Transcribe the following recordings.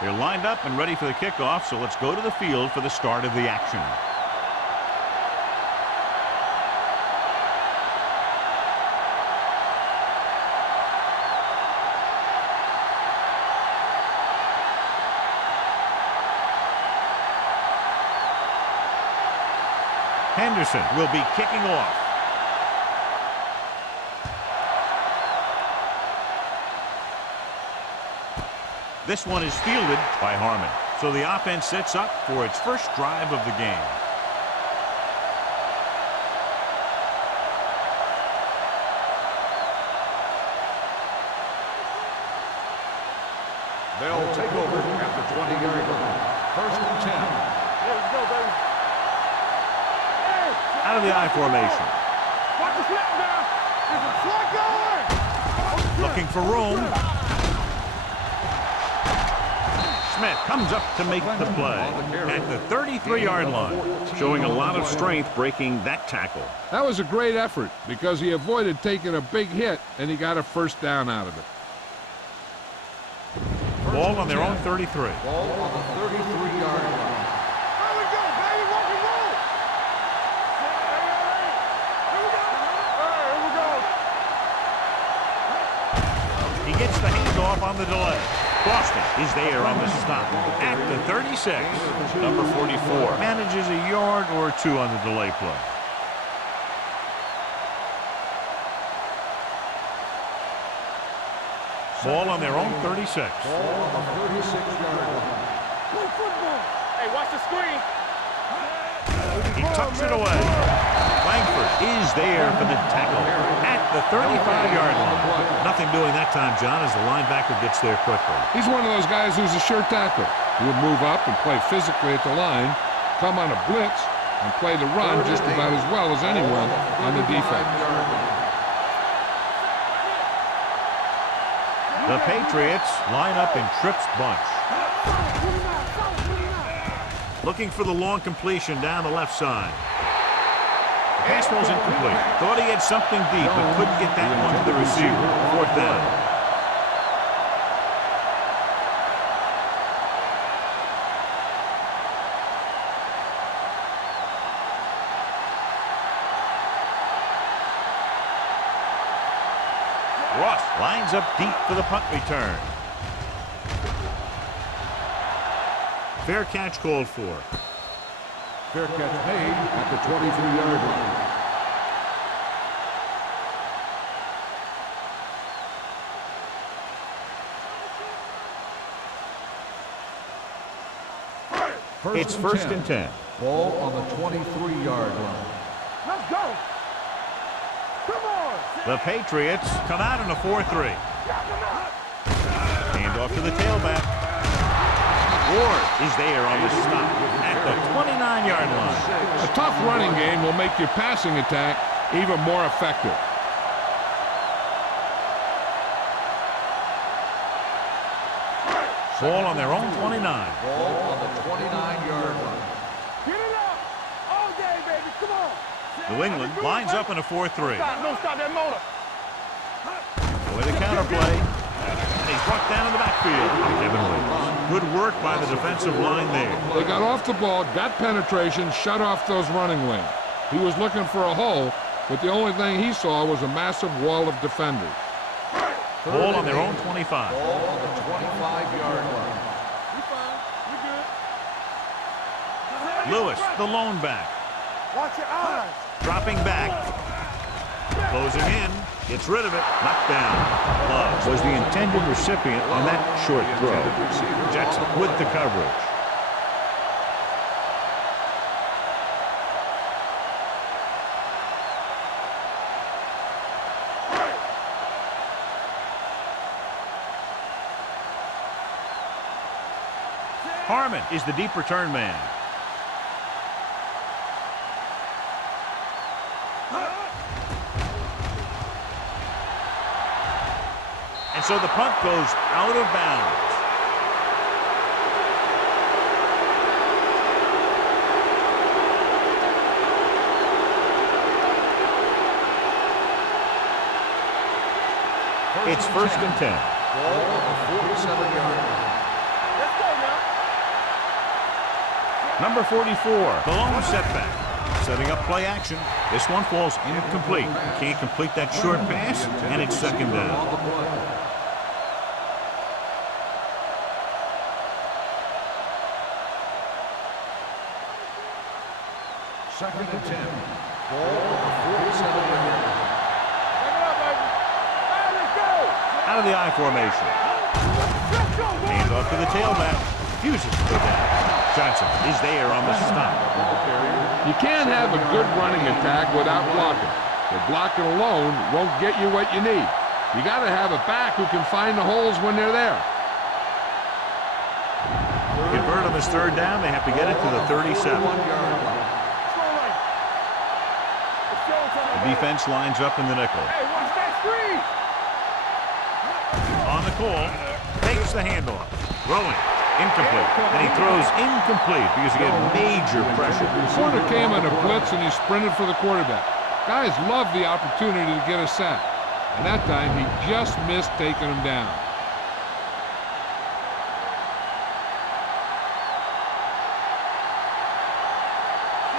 They're lined up and ready for the kickoff, so let's go to the field for the start of the action. Henderson will be kicking off. This one is fielded by Harmon. So the offense sets up for its first drive of the game. They'll take over at the 20-yard line. First and 10. Let's go, baby. Out of the I formation. Watch the snap now. There's a slot going. Looking for room. Smith comes up to make the play at the 33-yard line, showing a lot of strength breaking that tackle. That was a great effort because he avoided taking a big hit and he got a first down out of it. Ball on their own 33. Ball on the 33-yard line. There we go, baby. Rock and roll. Here we go. He gets the handoff on the delay. Boston is there on the stop at the 36. Number 44 manages a yard or two on the delay play. Ball on their own 36. Ball on the 36-yard line. Play football. Hey, watch the screen. He tucks it away. Langford is there for the tackle at the 35-yard line. Nothing doing that time, John, as the linebacker gets there quickly. He's one of those guys who's a sure tackler. He would move up and play physically at the line, come on a blitz, and play the run just about as well as anyone on the defense. The Patriots line up in trips bunch. Looking for the long completion down the left side. The pass ball's incomplete. Thought he had something deep, but couldn't get that one to the receiver. Fourth down. Ross lines up deep for the punt return. Fair catch called for. Fair catch made at the 23-yard line. It's first and 10. Ball on the 23-yard line. Let's go. Come on. The Patriots come out in a 4-3. Hand off to the tailback. Ward is there on the stop at the 29-yard line. A tough running game will make your passing attack even more effective. Ball on their own 29. Ball on the 29-yard line. Get it up. All day, baby. Come on. New England lines up in a 4-3. Don't stop that motor. With a counterplay. And he's brought down in the backfield by Kevin Williams. Good work by the defensive line there. They got off the ball, got penetration, shut off those running lanes. He was looking for a hole, but the only thing he saw was a massive wall of defenders. Ball on their own 25. Ball on the 25-yard line. We fine. We good. Lewis, the lone back. Watch your eyes. Dropping back. Closing in. Gets rid of it. Knocked down. Love was the intended recipient on that short throw. Jackson with the coverage. Harmon is the deep return man. And so the punt goes out of bounds. It's first and 10. Ball on the 47-yard line. Let's go, Number 44, the lone setback. Setting up play action. This one falls incomplete. Can't complete that short pass, and it's second down. Second and 10. Ball on the 47-yard line. Out of the I formation. Hand off to the tailback. Fuses to go down. Johnson is there on the stop. You can't have a good running attack without blocking. The blocking alone won't get you what you need. You got to have a back who can find the holes when they're there. Convert on this third down. They have to get it to the 37. The defense lines up in the nickel. On the call, takes the handoff. Throwing, incomplete. And he throws incomplete because he got major pressure. The corner came on a blitz and he sprinted for the quarterback. Guys love the opportunity to get a sack. And that time he just missed taking him down.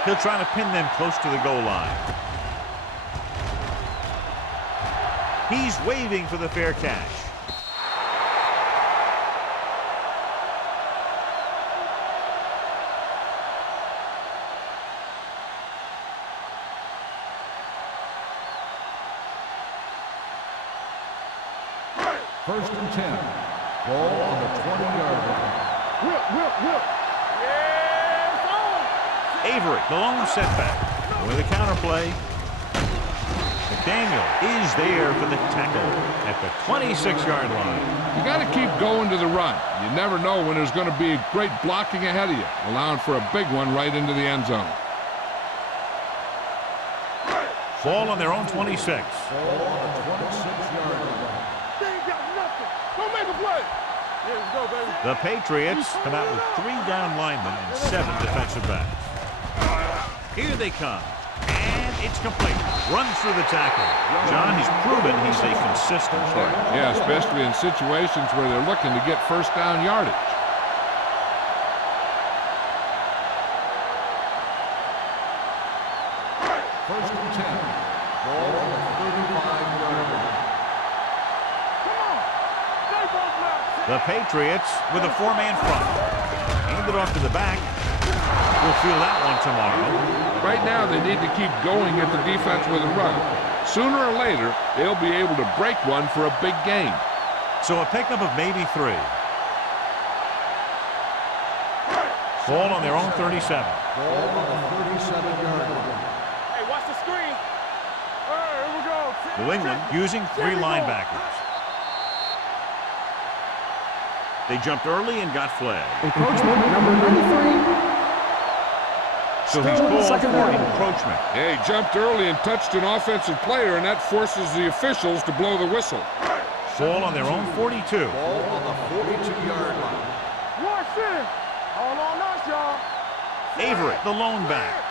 He'll try to pin them close to the goal line. He's waving for the fair catch. First and 10. Ball on the 20-yard line. Whip. Avery, the lone setback. With a counterplay. McDaniel is there for the tackle at the 26-yard line. You got to keep going to the run. You never know when there's going to be great blocking ahead of you, allowing for a big one right into the end zone. Ball on their own 26. Ball on the 26-yard line. They ain't got nothing. Don't make a play. Yeah, let's go, baby. The Patriots come out with 3 down linemen and 7 defensive backs. Here they come. And it's complete. Runs through the tackle. John, he's proven he's a consistent player. Yeah, especially in situations where they're looking to get first down yardage. First and 10. Ball on the 35-yard line. The Patriots with a 4-man front. Hand it off to the back. We'll feel that one tomorrow. Right now, they need to keep going at the defense with a run. Sooner or later, they'll be able to break one for a big gain. So a pickup of maybe 3. Ball on their own 37. Ball on the 37-yard line. Hey, watch the screen. All right, here we go. New England using 3 linebackers. They jumped early and got flagged. Encroachment, number 93. So he's called for encroachment. Yeah, he jumped early and touched an offensive player, and that forces the officials to blow the whistle. Ball on their own 42. Ball on the 42-yard line. Watch it. Hold on us, y'all. Avery, the lone back.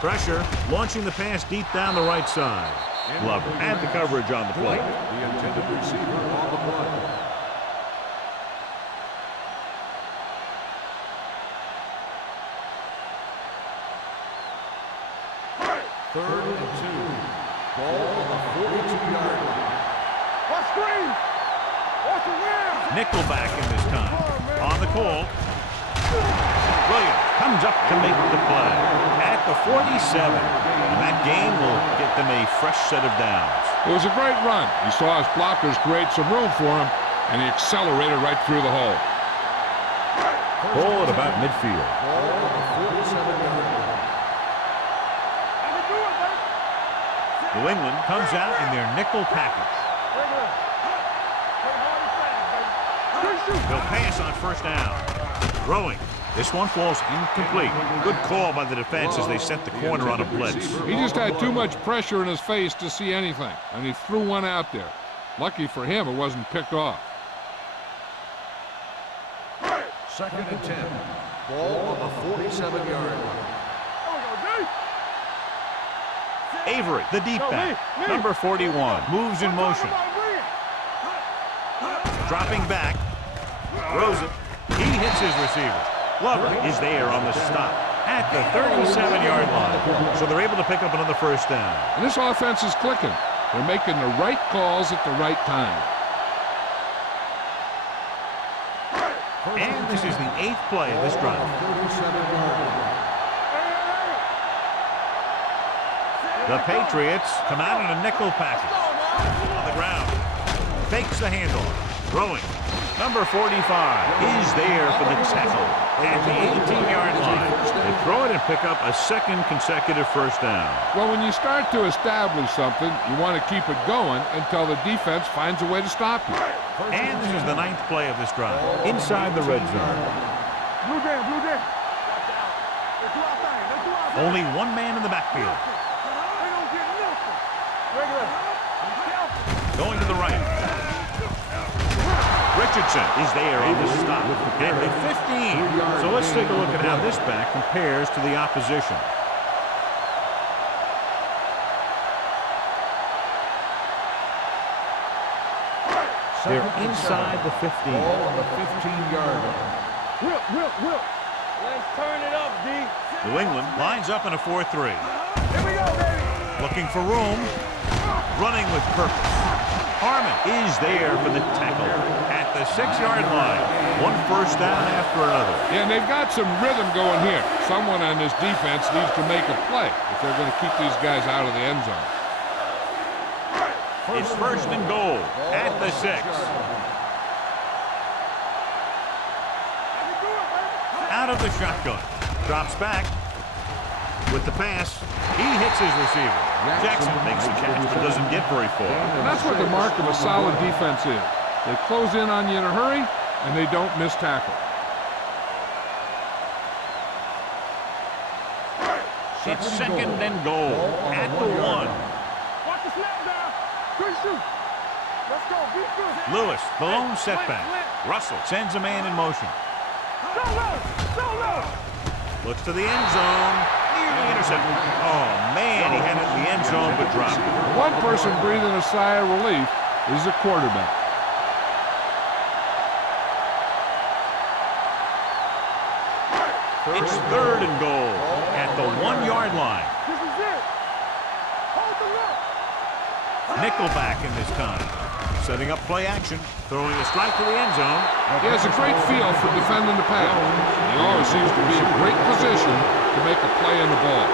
Pressure, launching the pass deep down the right side. Glover had the coverage on the plate. The intended receiver on the play. Third and 2. Ball on the 42-yard line. Watch screen. Watch the rim. Nickelback in this time. On the call. Williams comes up to make the play at the 47. And that gain will get them a fresh set of downs. It was a great run. He saw his blockers create some room for him, and he accelerated right through the hole. Ball at about midfield. Ball on the 47-yard line. New England comes out in their nickel package. They'll pass on first down. Throwing. This one falls incomplete. Good call by the defense as they set the corner on a blitz. He just had too much pressure in his face to see anything, and he threw one out there. Lucky for him, it wasn't picked off. Second and 10. Ball on the 47-yard line. Avery, the deep back, number 41, moves in motion. Dropping back, Throws it. He hits his receiver. Glover is there on the stop at the 37-yard line. So they're able to pick up another first down. And this offense is clicking. They're making the right calls at the right time. And this is the 8th play of this drive. The Patriots come out in a nickel package. On the ground. Fakes the handoff. Throwing. Number 45 is there for the tackle at the 18-yard line. They throw it and pick up a second consecutive first down. Well, when you start to establish something, you want to keep it going until the defense finds a way to stop you. And this is the 9th play of this drive. Inside the red zone. Blue jam, blue jam. Only one man in the backfield. They don't get nothing. Regular. Going to the right. Richardson is there on the stop at the 15. So let's take a look at how this back compares to the opposition. They're inside the 15. Ball on the 15-yard line. Whip. Let's turn it up, D. New England lines up in a 4-3. Here we go, baby. Looking for room. Running with purpose. Harmon is there for the tackle at the 6-yard line. One first down after another. Yeah, and they've got some rhythm going here. Someone on this defense needs to make a play if they're going to keep these guys out of the end zone. It's first and goal at the 6. Out of the shotgun. Drops back with the pass. He hits his receiver. Jackson makes the catch but doesn't get very far. And that's what the mark of a solid defense is. They close in on you in a hurry, and they don't miss tackle. It's second and goal at the 1. Watch the snap now. Good shoot. Let's go. Be good. Lewis, the lone setback. Russell sends a man in motion. Go low. Looks to the end zone. Nearly intercepted. Oh, man, he had it in the end zone but dropped it. One person breathing a sigh of relief is the quarterback. It's third and goal at the 1-yard line. This is it. Hold the look. Nickelback in this time. Setting up play action. Throwing a strike to the end zone. He has a great feel for defending the pass. He always seems to be in great position to make a play in the ball.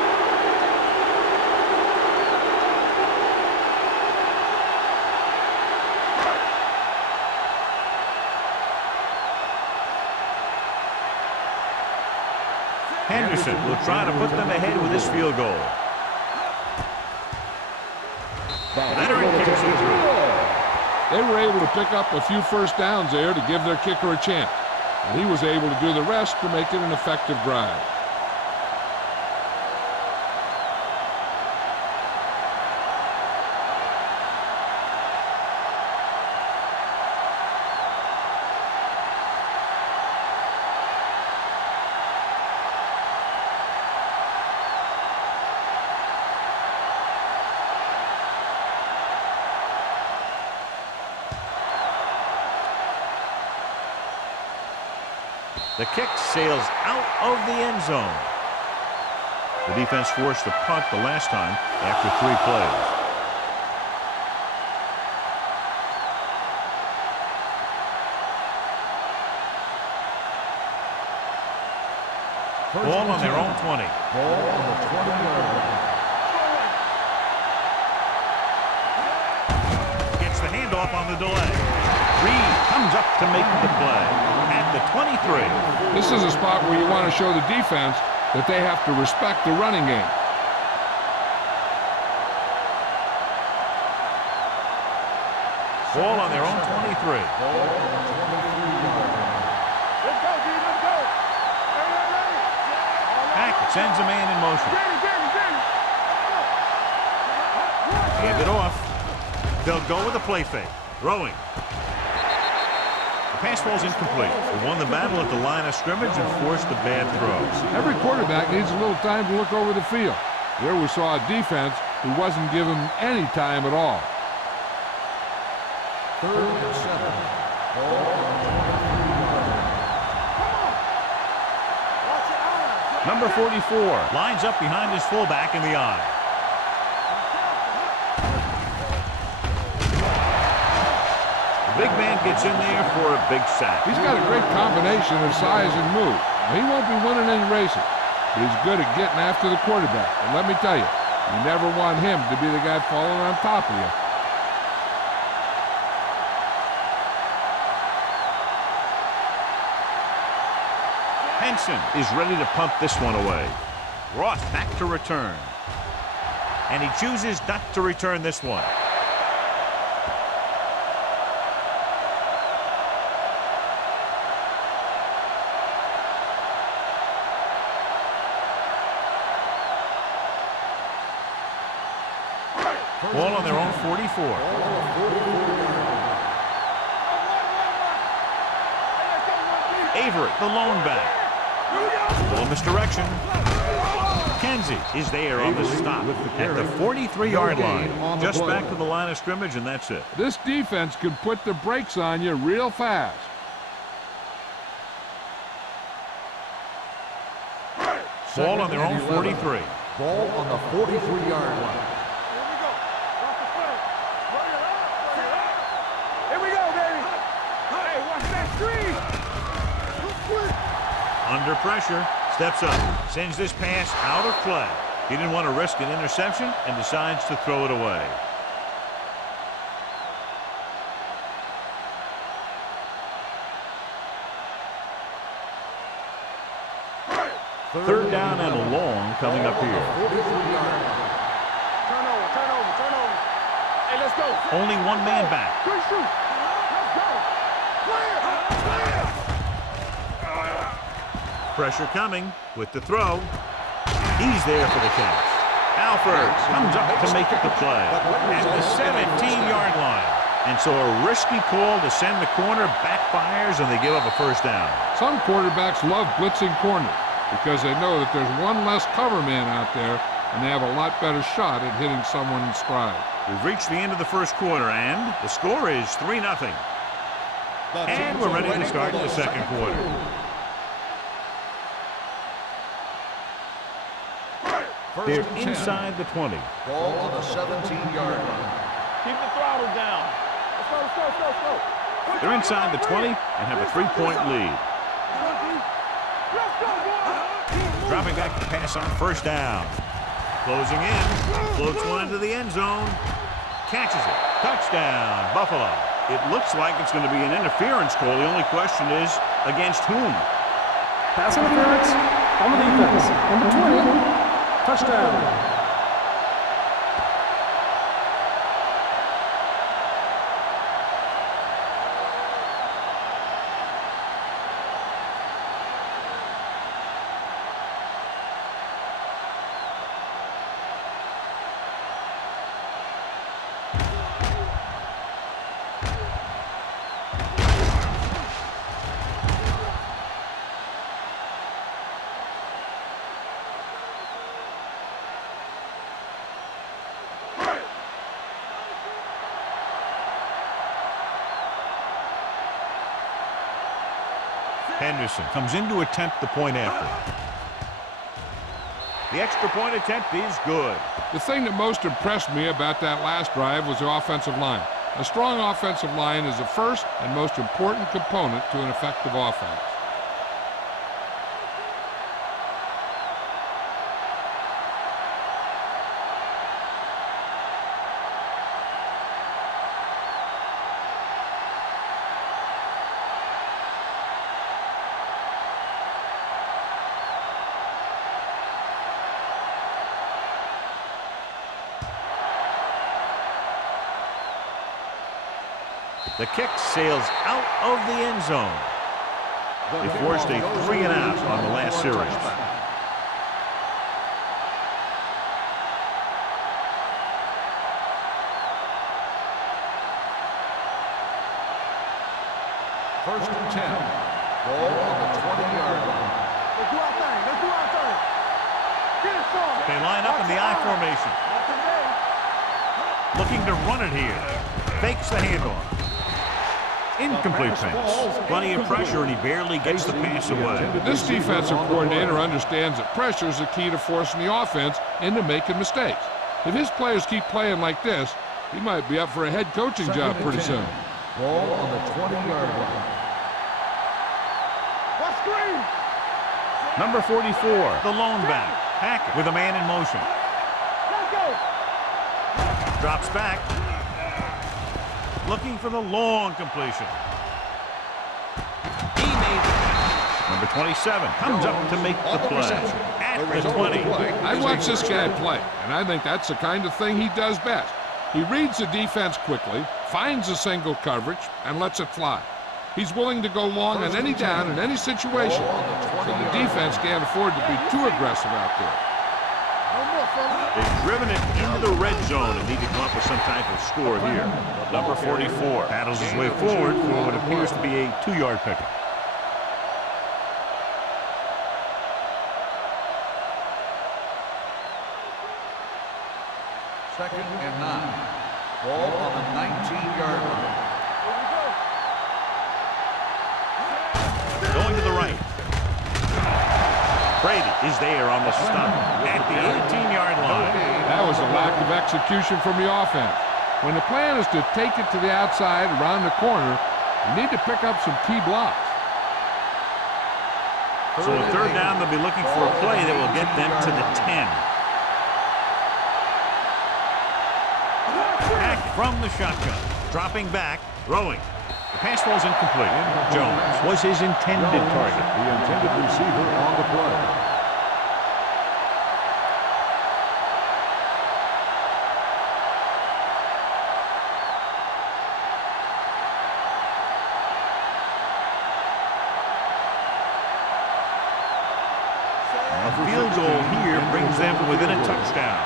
Henderson will try to put them ahead with this field goal. Veteran kicks it through. They were able to pick up a few first downs there to give their kicker a chance. And he was able to do the rest to make it an effective drive. The kick sails out of the end zone. The defense forced a punt the last time after 3 plays. Ball on their own 20. Ball on the 20-yard line. Gets the handoff on the delay. Reed comes up to make the play at the 23. This is a spot where you want to show the defense that they have to respect the running game. Ball on their own 23. Let's go, D. Let's go. Hackett sends a man in motion. Danny. Hand it off. They'll go with a play fake. Throwing. The pass falls incomplete. They won the battle at the line of scrimmage and forced a bad throw. Every quarterback needs a little time to look over the field. Here we saw a defense who wasn't given any time at all. 3rd and 7. Ball on the 23-yard line. Number 44 lines up behind his fullback in the eye. The big man gets in there for a big sack. He's got a great combination of size and move. He won't be winning any races, but he's good at getting after the quarterback. And let me tell you, you never want him to be the guy falling on top of you. Henson is ready to punt this one away. Ross back to return. And he chooses not to return this one. Ball on their own 44. Avery, the lone back. Little misdirection. Kenzie is there on the stop at the 43-yard line. Just back to the line of scrimmage, and that's it. This defense can put the brakes on you real fast. Ball on their own 43. Ball on the 43-yard line. Under pressure, steps up, sends this pass out of play. He didn't want to risk an interception and decides to throw it away. Third down and long coming up here. Turnover. Hey, let's go. Only one man back. Good shoot. Let's go. Clear. Pressure coming with the throw. He's there for the catch. Alford comes up to make the play at the 17-yard line. And so a risky call to send the corner backfires, and they give up a first down. Some quarterbacks love blitzing corners because they know that there's one less cover man out there, and they have a lot better shot at hitting someone in stride. We've reached the end of the first quarter, and the score is 3-0. And we're ready to start the second quarter. They're inside the 20. Ball on the 17-yard line. Keep the throttle down. Let's go. They're inside the 20 and have a 3-point lead. Dropping back to pass on first down. Closing in. Floats one into the end zone. Catches it. Touchdown, Buffalo. It looks like it's going to be an interference call. The only question is, against whom? Pass interference on the defense. Number 20. Touchdown. Henderson comes in to attempt the point after. The extra point attempt is good. The thing that most impressed me about that last drive was the offensive line. A strong offensive line is the first and most important component to an effective offense. The kick sails out of the end zone. They forced a 3-and-out on the last series. First and 10. Ball on the 20-yard line. Let's do our thing. Get it, Sean. They line up in the I formation. Looking to run it here. Fakes the handoff. Incomplete pass. Plenty of pressure, and he barely gets the pass away. This defensive coordinator understands that pressure is the key to forcing the offense into making mistakes. If his players keep playing like this, he might be up for a head coaching job pretty soon. Ball on the 20-yard line. Let's screen. Number 44, the lone back. Hackett with a man in motion. Let's go. Drops back. Looking for the long completion. He made it. Number 27 comes up to make the play. At the 20. I watch this guy play, and I think that's the kind of thing he does best. He reads the defense quickly, finds a single coverage, and lets it fly. He's willing to go long on any down in any situation, so the defense can't afford to be too aggressive out there. No more, fella. They've driven it into the red zone and need to come up with some type of score here. Number 44 paddles his way forward for what appears to be a 2-yard pickup. Second and 9. Ball on the 19-yard line. Going to the right. Brady is there on the stop at the 18-yard line. That was a lack of execution from the offense. When the plan is to take it to the outside around the corner, you need to pick up some key blocks. So on third down, they'll be looking for a play that will get them to the 10. Back from the shotgun, dropping back, throwing. The pass falls incomplete. Jones was his intended target. The intended receiver on the play. A field goal here brings them within a touchdown.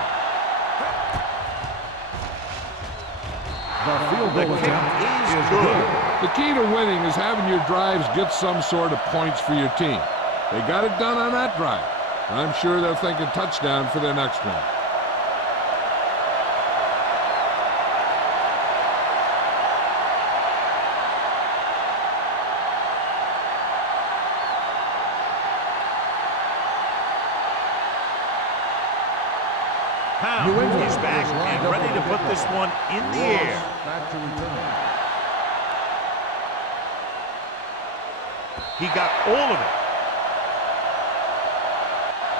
The field The goal kick attempt is good. The key to winning is having your drives get some sort of points for your team. They got it done on that drive. I'm sure they're thinking touchdown for their next one. Pound is back and ready to put this one in the air. Back to return. He got all of it.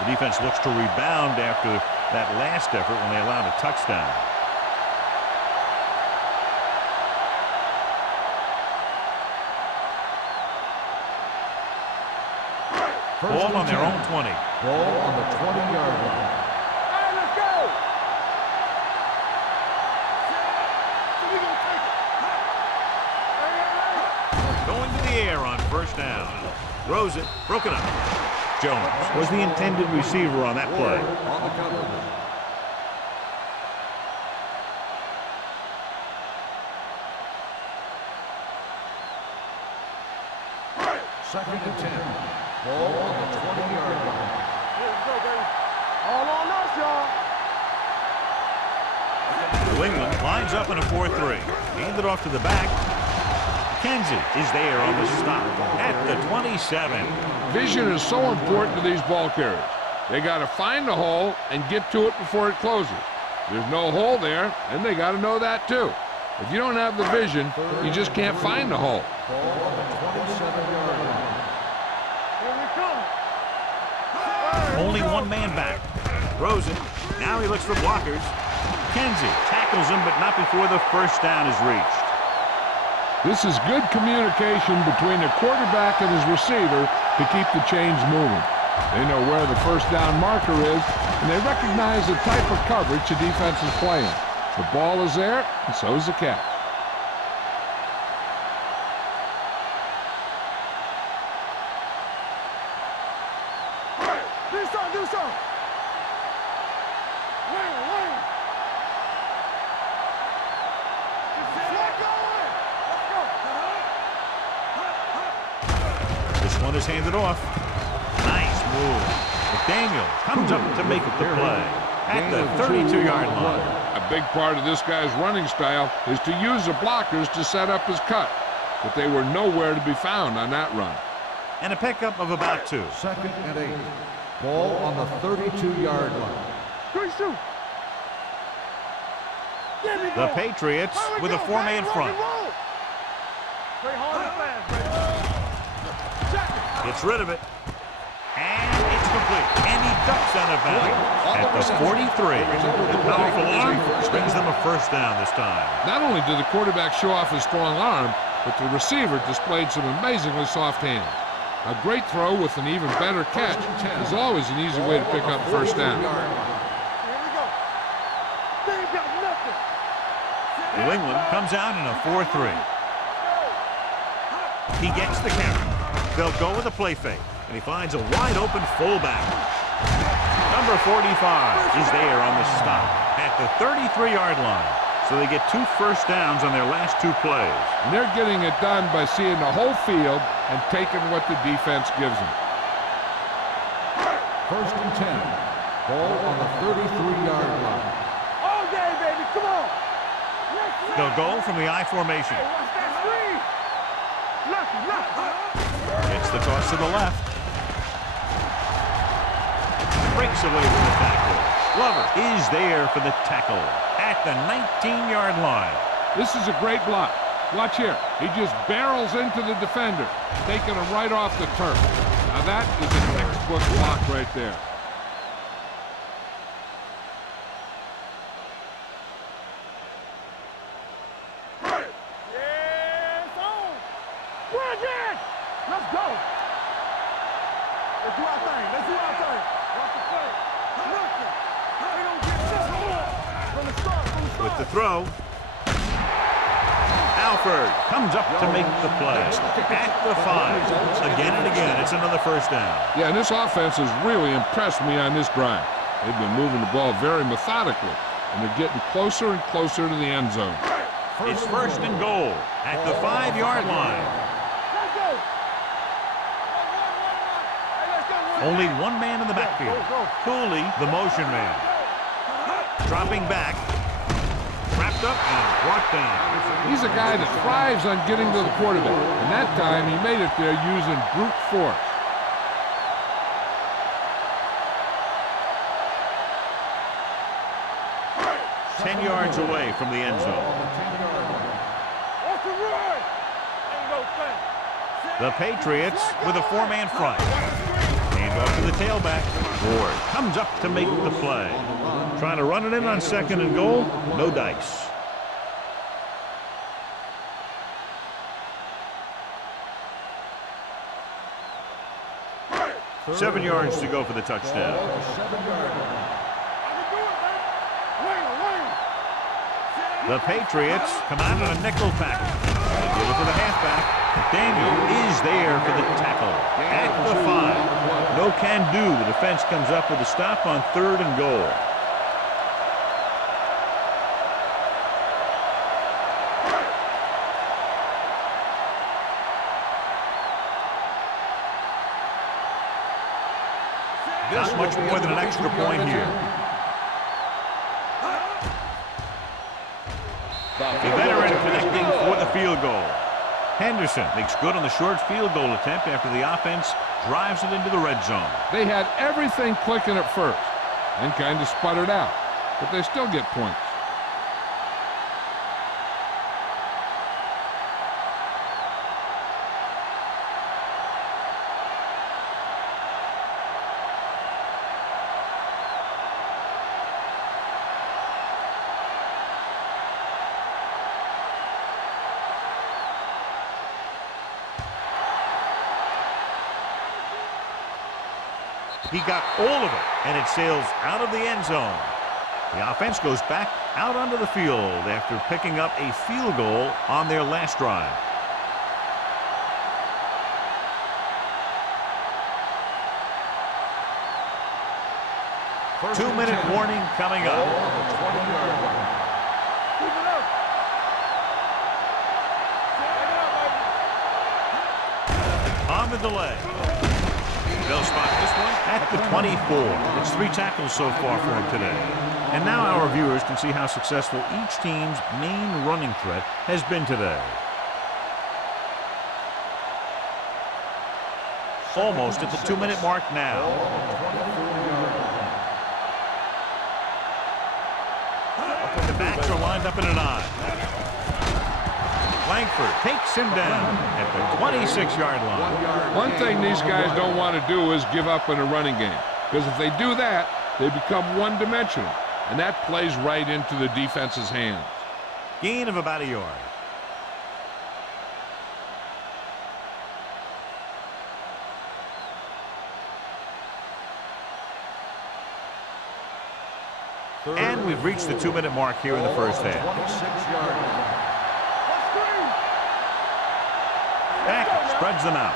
The defense looks to rebound after that last effort when they allowed a touchdown. Ball on their own 20. Ball on the 20-yard line. All right, let's go. So we gonna take it. Going to the air on first down. Throws it, broken up. Jones was the intended receiver on that play. On the cover. Second and 10. Ball on the 20-yard line. Let's go, baby. All on us, y'all. New England lines up in a 4-3. Hand it off to the back. Kenzie is there on the stop at the 27. Vision is so important to these ball carriers. They got to find the hole and get to it before it closes. There's no hole there, and they got to know that too. If you don't have the vision, you just can't find the hole. Ball on the 27-yard line. Here we come. Only one man back. Throws it. Now he looks for blockers. Kenzie tackles him, but not before the first down is reached. This is good communication between the quarterback and his receiver to keep the chains moving. They know where the first down marker is, and they recognize the type of coverage the defense is playing. The ball is there, and so is the catch. Do something, do something. Win. Let's go. This one is handed off. Nice move. McDaniel comes up to make the play at the 32-yard line. A big part of this guy's running style is to use the blockers to set up his cut. but they were nowhere to be found on that run. And a pickup of about 2. 2nd and 8. Ball on the 32-yard line. 3-2. The Patriots with a 4-man front. Play hard and fast, baby. Gets rid of it. And it's complete. And he ducks out of bounds at the 43. The powerful arm brings them a first down this time. Not only did the quarterback show off his strong arm, but the receiver displayed some amazingly soft hands. A great throw with an even better catch is always an easy way to pick up first down. Here we go. They ain't got nothing. New England comes out in a 4-3. He gets the carry. They'll go with a play fake, and he finds a wide-open fullback. Number 45 is there on the stop at the 33-yard line. So they get 2 first downs on their last 2 plays. And they're getting it done by seeing the whole field and taking what the defense gives them. 1st and 10. Ball on the 33-yard line. All day, baby. Come on. They'll go from the I formation. Hey, watch that screen. Left. Gets the toss to the left. Breaks away from the tackle. Glover is there for the tackle at the 19-yard line. This is a great block. Watch here. He just barrels into the defender, taking him right off the turf. Now that is a textbook block right there. Yeah, it's on. Bridget! Let's go. Let's do our thing. Let's do our thing. Watch the play. Nothing. They don't get nothing more. From the start. With the throw. Alford comes up to make the play at the 5. Again and again, it's another first down. Yeah, and this offense has really impressed me on this drive. They've been moving the ball very methodically, and they're getting closer and closer to the end zone. It's 1st and goal at the 5-yard line. Let's go. Hey, let's go. Only one man in the backfield. Cooley, the motion man. Dropping back. Wrapped up and brought down. He's a guy that thrives on getting to the quarterback, and that time he made it there using brute force. Ten yards away from the end zone. Off the run. Ain't no thing. The Patriots with a 4-man front. Hand off to the tailback. Ward comes up to make the play. Trying to run it in on 2nd and goal. No dice. Third 7 yards to go for the touchdown. Ball on the 7-yard line. I can do it, man. Wayne. The Patriots come out on a nickel tackle. They give it to the halfback. Daniel is there for the tackle at the 5. No can do. The defense comes up with a stop on 3rd and goal. Not much more than an extra point here. The veteran connecting for the field goal. Henderson makes good on the short field goal attempt after the offense drives it into the red zone. They had everything clicking at first and kind of sputtered out, but they still get points. He got all of it, and it sails out of the end zone. The offense goes back out onto the field after picking up a field goal on their last drive. First 2-minute and 10. warning coming Ball up. on the 20-yard line. Keep it up. Take it up, baby. On the delay. They'll spot this one at the 24. It's 3 tackles so far for him today. And now our viewers can see how successful each team's main running threat has been today. almost at the 2-minute mark now. The backs are lined up in an I. Langford takes him down at the 26-yard line. One thing these guys don't want to do is give up in a running game, because if they do that, they become one-dimensional, and that plays right into the defense's hands. Gain of about a yard. And we've reached the 2-minute mark here in the first half. 26-yard line. Back spreads them out.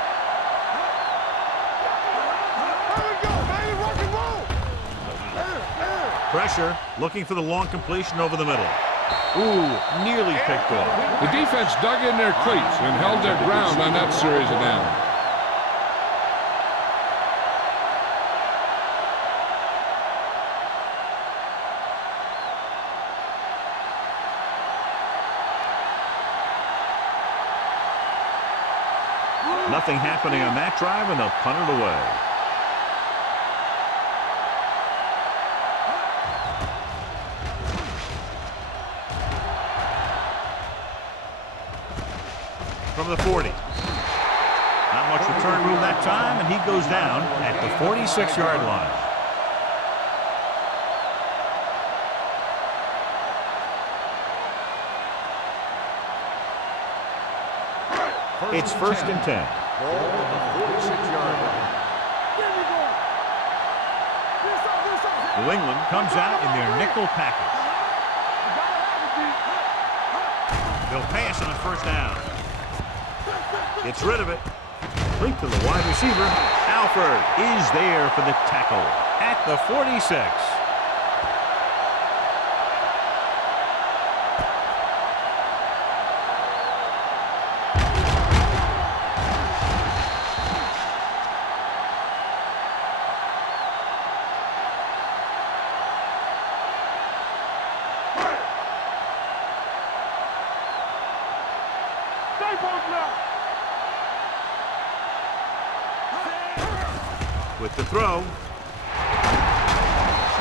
Pressure, looking for the long completion over the middle. Ooh, nearly picked off. The defense dug in their cleats and held their ground on that series of downs. Nothing happening on that drive, and they'll punt it away. From the 40. Not much return room that time, and he goes down at the 46-yard line. It's 1st and 10. Ball on the 46-yard line. New England comes out in their nickel package. They'll pass on 1st down. Gets rid of it. Complete to the wide receiver. Alford is there for the tackle at the 46. With the throw.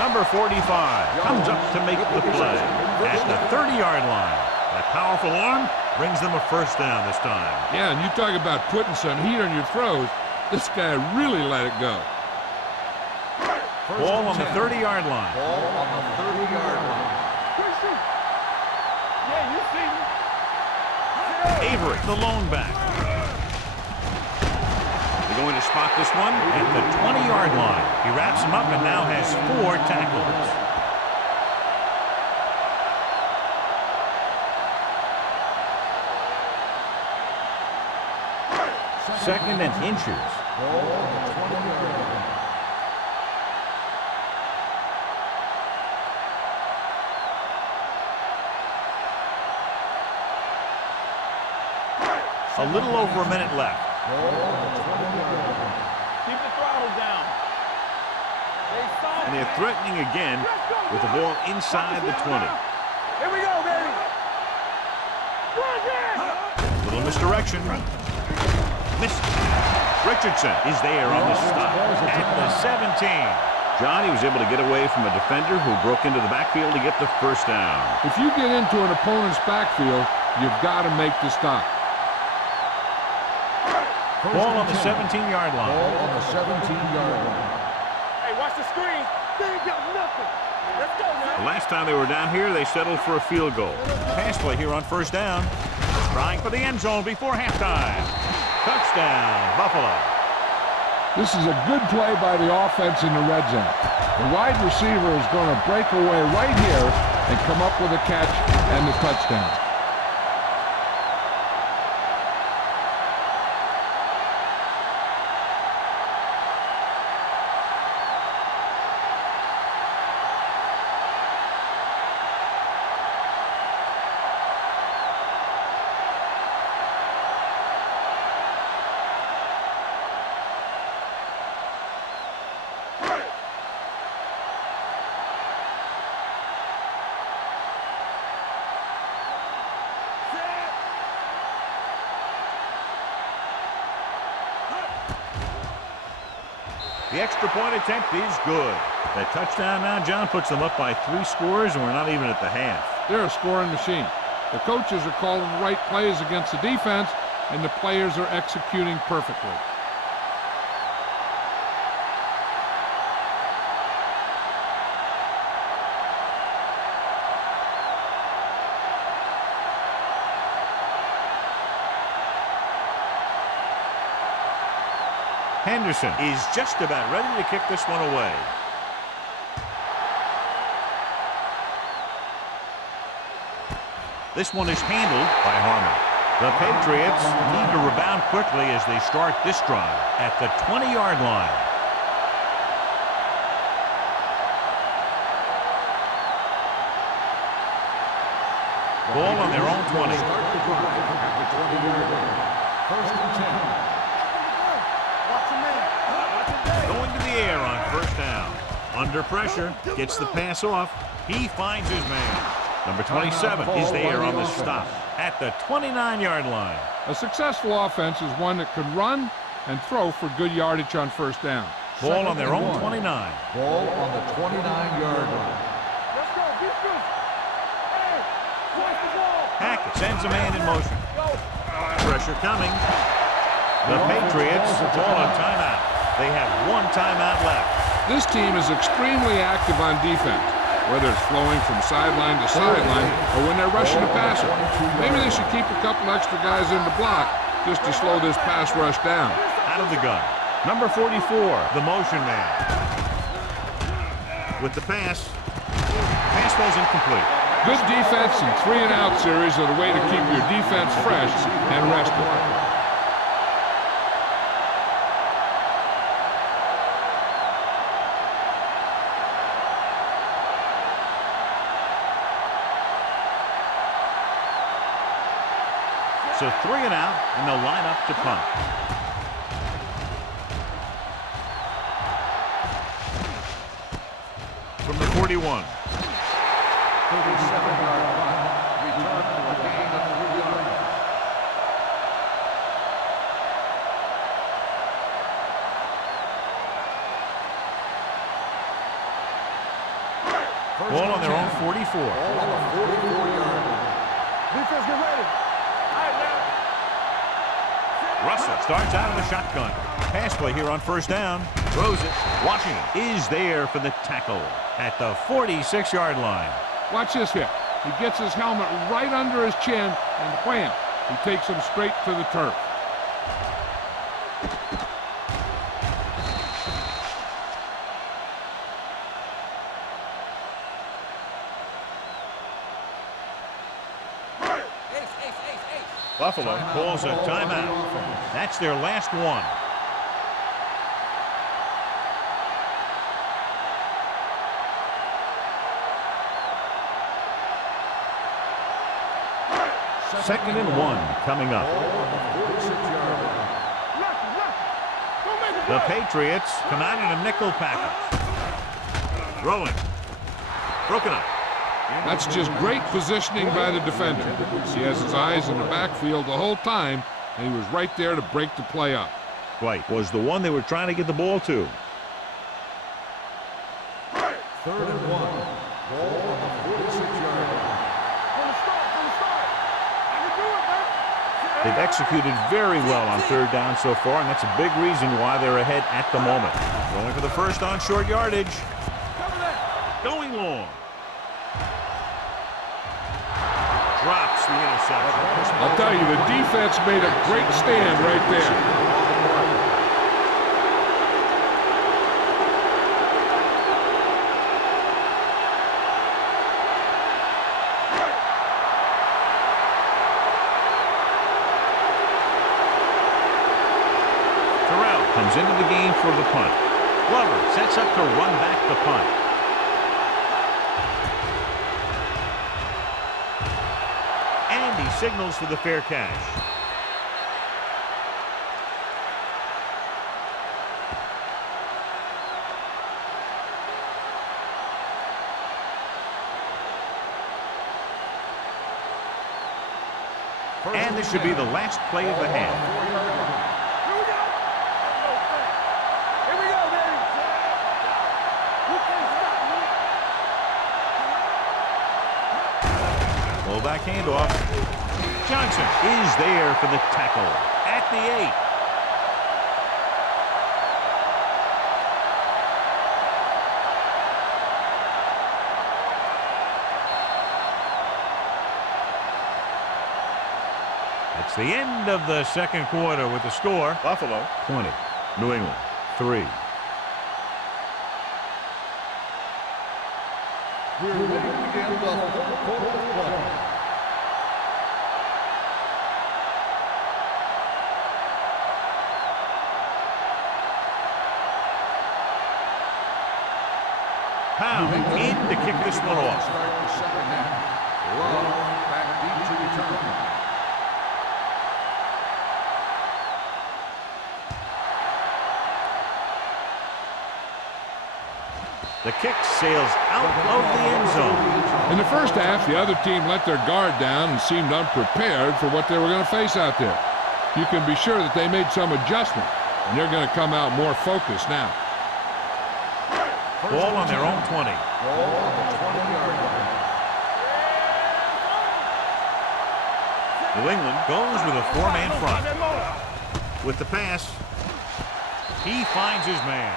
Number 45 comes up to make the play at the 30-yard line. That powerful arm brings them a 1st down this time. Yeah, and you talk about putting some heat on your throws. This guy really let it go. Ball on the 30-yard line. Ball on the 30-yard line. Avery, the lone back. They're going to spot this one at the 20-yard line. He wraps him up and now has 4 tackles. Second and inches. Ball on the 20-yard line. A little over a minute left. Ball on the 20-yard line. Keep the throttle down. And they're threatening again with the ball inside the 20. Here we go, baby. Little misdirection. Missed. Richardson is there on the stop at the 17. John, he was able to get away from a defender who broke into the backfield to get the 1st down. If you get into an opponent's backfield, you've got to make the stop. Ball on the 17-yard line. Ball on the 17-yard line. Hey, watch the screen. They ain't got nothing. Let's go now. The last time they were down here, they settled for a field goal. Pass play here on 1st down. Trying for the end zone before halftime. Touchdown, Buffalo. This is a good play by the offense in the red zone. The wide receiver is going to break away right here and come up with a catch and the touchdown. The extra point attempt is good. That touchdown now, John, puts them up by 3 scores, and we're not even at the half. They're a scoring machine. The coaches are calling the right plays against the defense, and the players are executing perfectly. Henderson is just about ready to kick this one away. This one is handled by Harmon. The Patriots need to rebound quickly as they start this drive at the 20-yard line. Ball on their own 20. Start the drive at the 20-yard line. First and 10. Going to the air on first down. Under pressure, gets the pass off. He finds his man. Number 27 is there on the stop at the 29-yard line. A successful offense is one that can run and throw for good yardage on first down. Ball on their own 29. Ball on the 29-yard line. Let's go. Defense. Hey, watch the ball. Hackett sends a man in motion. Pressure coming. The Patriots call a timeout. They have 1 timeout left. This team is extremely active on defense, whether it's flowing from sideline to sideline or when they're rushing the passer. Maybe they should keep a couple extra guys in the block just to slow this pass rush down. Out of the gun. Number 44, the motion man. With the pass. Pass ball's incomplete. Good defense and 3-and-out series are the way to keep your defense fresh and rested. So 3 and out, and they'll line up to punt. From the 41. 37-yard punt. Return for a gain of 3 yards. Ball on their own 44. Ball on the 44-yard line. Defense, get ready. Russell starts out of the shotgun. Pass play here on first down. Throws it. Washington is there for the tackle at the 46-yard line. Watch this hit. He gets his helmet right under his chin, and wham, he takes him straight to the turf. Buffalo calls a timeout. That's their last one. Second and 1 coming up. The Patriots come out in a nickel package. Throwing. Broken up. That's just great positioning by the defender. He has his eyes in the backfield the whole time, and he was right there to break the play up. White was the one they were trying to get the ball to. 3rd and 1. Ball on the 46-yard line. From the start. I can do it, man. They've executed very well on 3rd down so far, and that's a big reason why they're ahead at the moment. Going for the first on short yardage. Cover that. Going long. Drops the interception. I'll tell you, the defense made a great stand right there. Comes into the game for the punt. Glover sets up to run back the punt. And he signals for the fair catch. And this should be the last play of the half. Here we go, baby. Fullback handoff. Johnson is there for the tackle at the 8. It's the end of the second quarter with the score. Buffalo 20. New England 3. We're ready to begin the fourth quarter of play. Pound in to kick this one off. Start the second half. Love back deep to return. The kick sails out of the end zone. In the first half, the other team let their guard down and seemed unprepared for what they were going to face out there. You can be sure that they made some adjustment, and they're going to come out more focused now. Ball on their own 20. Ball on the 20-yard line. New England goes with a 4-man front. With the pass, he finds his man.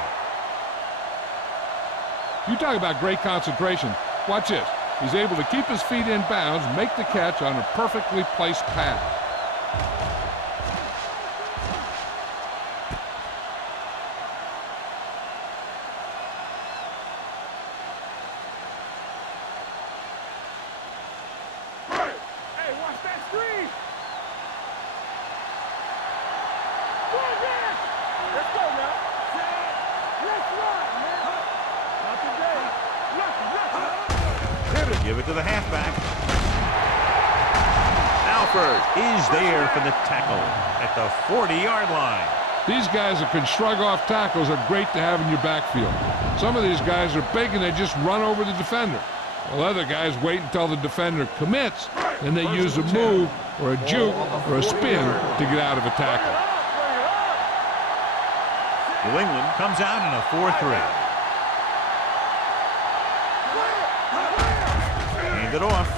You talk about great concentration. Watch this. He's able to keep his feet in bounds, make the catch on a perfectly placed pass. Hey, watch that screen. Let's go now. Let's run, man. Not today. Give it to the halfback. Alford is there for the tackle at the 40-yard line. These guys that can shrug off tackles are great to have in your backfield. Some of these guys are big and they just run over the defender. While other guys wait until the defender commits, and they use a move or a juke or a spin to get out of a tackle. New England comes out in a 4-3. Hand it off.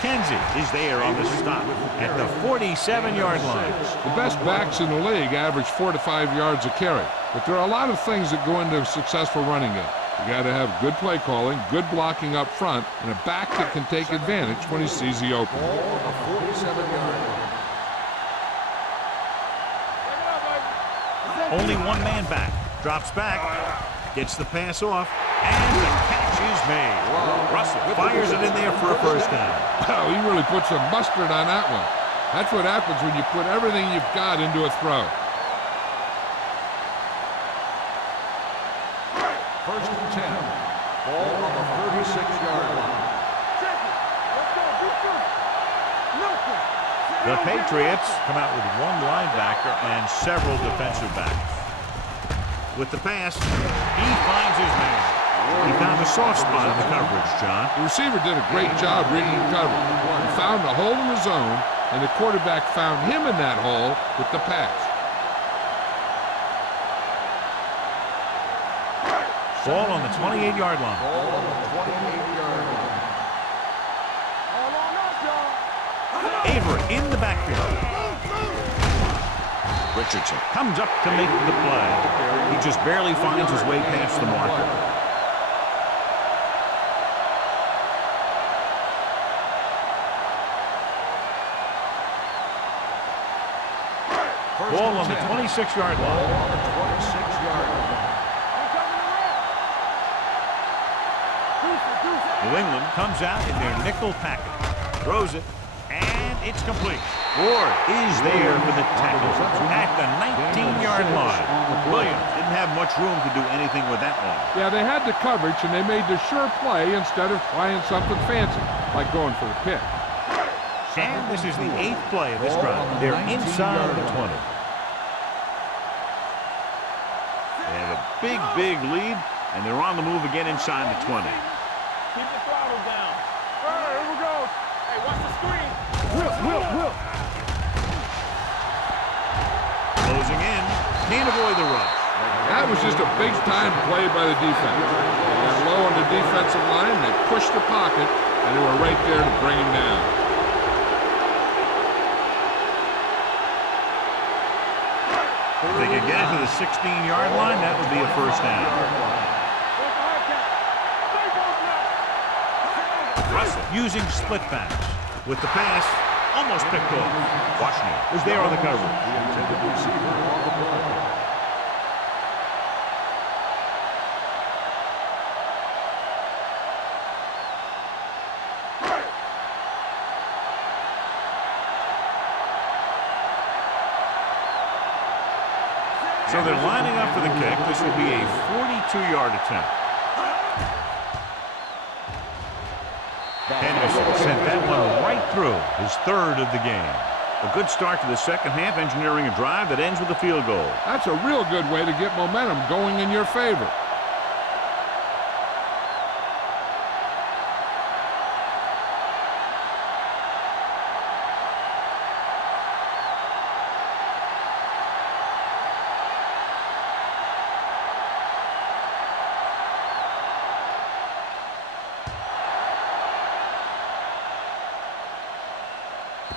Kenzie is there on the stop at the 47-yard line. The best backs in the league average 4 to 5 yards a carry, but there are a lot of things that go into a successful running game. You got to have good play calling, good blocking up front, and a back that can take advantage when he sees the opening. Ball on the 47-yard line. Only one man back. Drops back. Gets the pass off. And the catch is made. Russell fires it in there for a first down. Oh, he really put some mustard on that one. That's what happens when you put everything you've got into a throw. First and 10. Ball on the 36-yard line. The Patriots come out with one linebacker and several defensive backs. With the pass, he finds his man. He found a soft spot in the coverage, John. The receiver did a great job reading the coverage. He found a hole in the zone, and the quarterback found him in that hole with the pass. Ball on the 28-yard line. Ball on the 28-yard line. Avery in the backfield. Richardson comes up to make the play. He just barely finds his way past the marker. Ball on the 26-yard line. Ball on the 26-yard line. New England comes out in their nickel package. Throws it. And it's complete. Ward is there for the tackle at the 19-yard line. Williams didn't have much room to do anything with that one. Yeah, they had the coverage, and they made the sure play instead of trying something fancy, like going for the pick. And this is the 8th play of this drive. They're inside the 20. They have a big lead, and they're on the move again inside the 20. Keep the throttle down. All right, here we go. Hey, watch the screen. Will. Closing in. Can't avoid the rush. That was just a big-time play by the defense. They got low on the defensive line, they pushed the pocket, and they were right there to bring him down. If they can get it to the 16-yard line, that would be a first down. Russell using split backs. With the pass, almost picked off. Washington was there on the coverage. The intended receiver on the play. So they're lining up for the kick. This will be a 42-yard attempt. Henderson sent that one right through, his third of the game. A good start to the second half, engineering a drive that ends with a field goal. That's a real good way to get momentum going in your favor.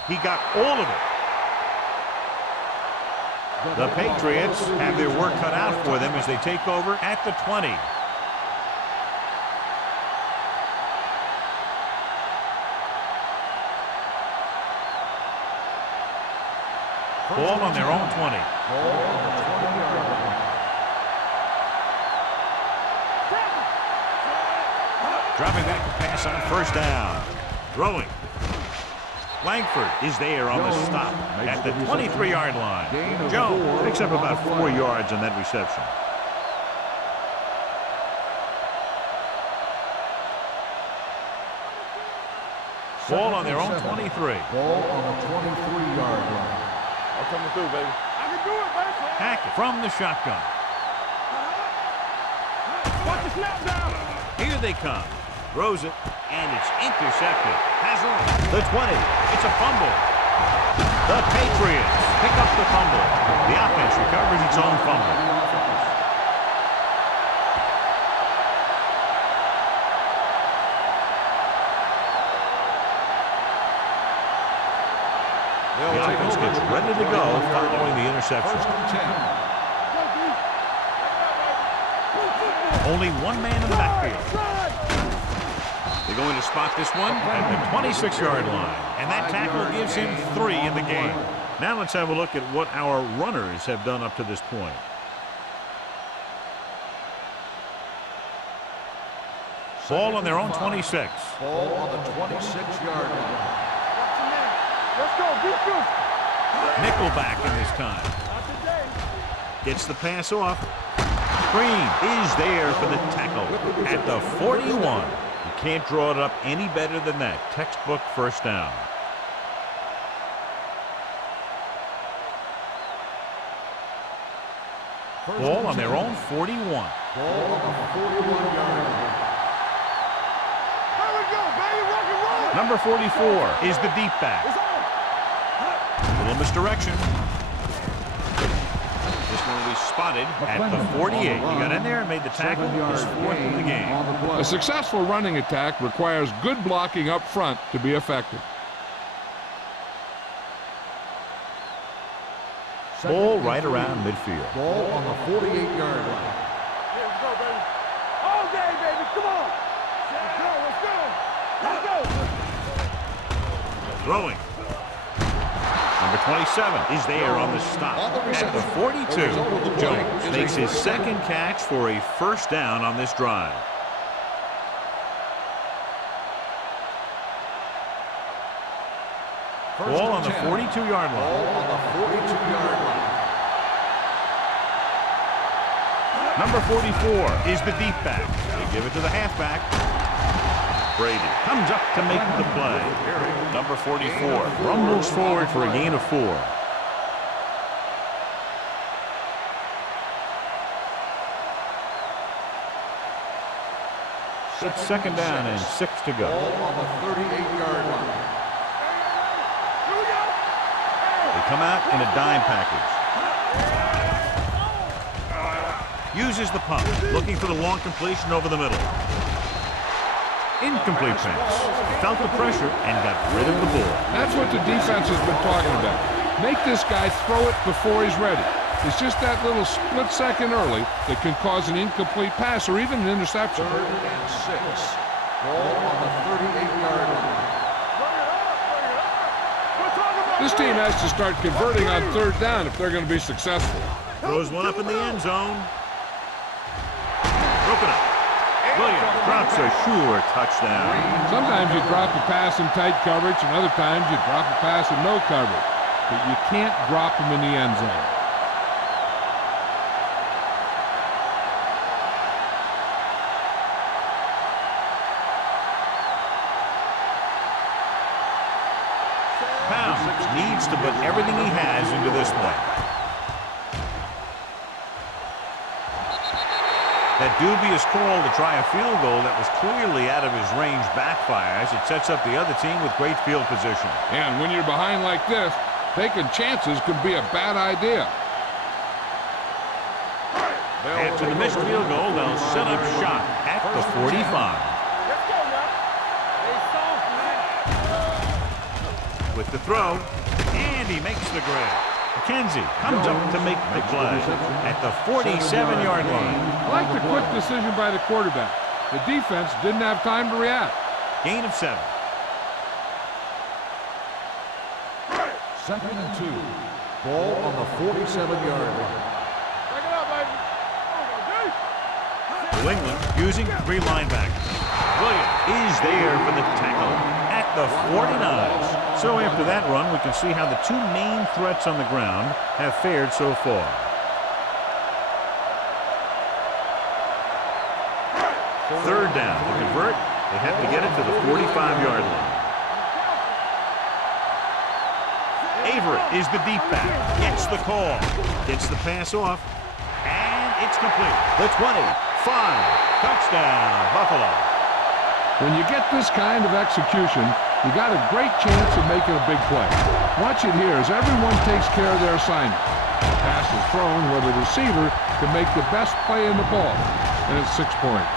He got all of it. The Patriots have their work cut out for them as they take over at the 20. Ball on their own 20. Ball on the 20-yard line. Dropping back to pass on first down. Throwing. Langford is there on the stop at the 23-yard line. Jones picks up about 4 yards on that reception. Ball on their own 23. Ball on the 23-yard line. I'm coming through, baby. I can do it, baby. Hackett from the shotgun. Watch the snap down. Here they come. Throws it, and it's intercepted. Hazel, the 20. It's a fumble. The Patriots pick up the fumble. The offense recovers its own fumble. The offense gets ready to go following the interception. Only one man in the backfield. They're going to spot this one at the 26-yard line. And that tackle gives him 3 in the game. Now let's have a look at what our runners have done up to this point. Ball on their own 26. Ball on the 26-yard line. Let's go, defense. Nickelback in this time. Gets the pass off. Green is there for the tackle at the 41. You can't draw it up any better than that. Textbook first down. Ball on their own 41. Ball on the 41-yard line. There we go, baby. Rock and roll. Number 44 is the deep back. It's on. A little misdirection. This one will be spotted at the 48. He got in there and made the tackle. His 4th of the game. A successful running attack requires good blocking up front to be effective. Ball right around midfield. Ball on the 48-yard line. Here we go, baby. All day, baby. Come on. Let's go. Throwing. Number 27 is there on the stop at the 42. Jones makes his second catch for a first down on this drive. Ball on the 42-yard line. Ball on the 42-yard line. Number 44 is the deep back. They give it to the halfback. Brady comes up to make the play. Number 44 rumbles forward for a gain of 4. It's second down and 6 to go. Ball on the 38-yard line. They come out in a dime package. Uses the pump, looking for the long completion over the middle. Incomplete pass. He felt the pressure and got rid of the ball. That's what the defense has been talking about. Make this guy throw it before he's ready. It's just that little split second early that can cause an incomplete pass or even an interception. 3rd and 6. Ball on the 38-yard line. This team has to start converting on 3rd down if they're going to be successful. Throws one up in the end zone. Broken up. Williams drops a sure touchdown. Sometimes you drop a pass in tight coverage, and other times you drop a pass in no coverage. But you can't drop them in the end zone. Pounds needs to put everything he has into this one. That dubious call to try a field goal that was clearly out of his range backfires. It sets up the other team with great field position. And when you're behind like this, taking chances can be a bad idea. After the missed field goal, they'll set up shop at the 45. Let's go now. Hey, soft, man. With the throw, and he makes the grab. McKenzie comes up to make the play at the 47-yard line. I like the quick decision by the quarterback. The defense didn't have time to react. Gain of 7. 2nd and 2. Ball on the 47-yard line. Take it up, baby. New England using 3 linebackers. Williams is there for the tackle at the 49. So after that run, we can see how the 2 main threats on the ground have fared so far. Third down. To convert, they have to get it to the 45-yard line. Avery is the deep back. Gets the call. Gets the pass off. And it's complete. The 25. Touchdown, Buffalo. When you get this kind of execution, you got a great chance of making a big play. Watch it here as everyone takes care of their assignment. The pass is thrown where the receiver can make the best play in the ball, and it's 6 points.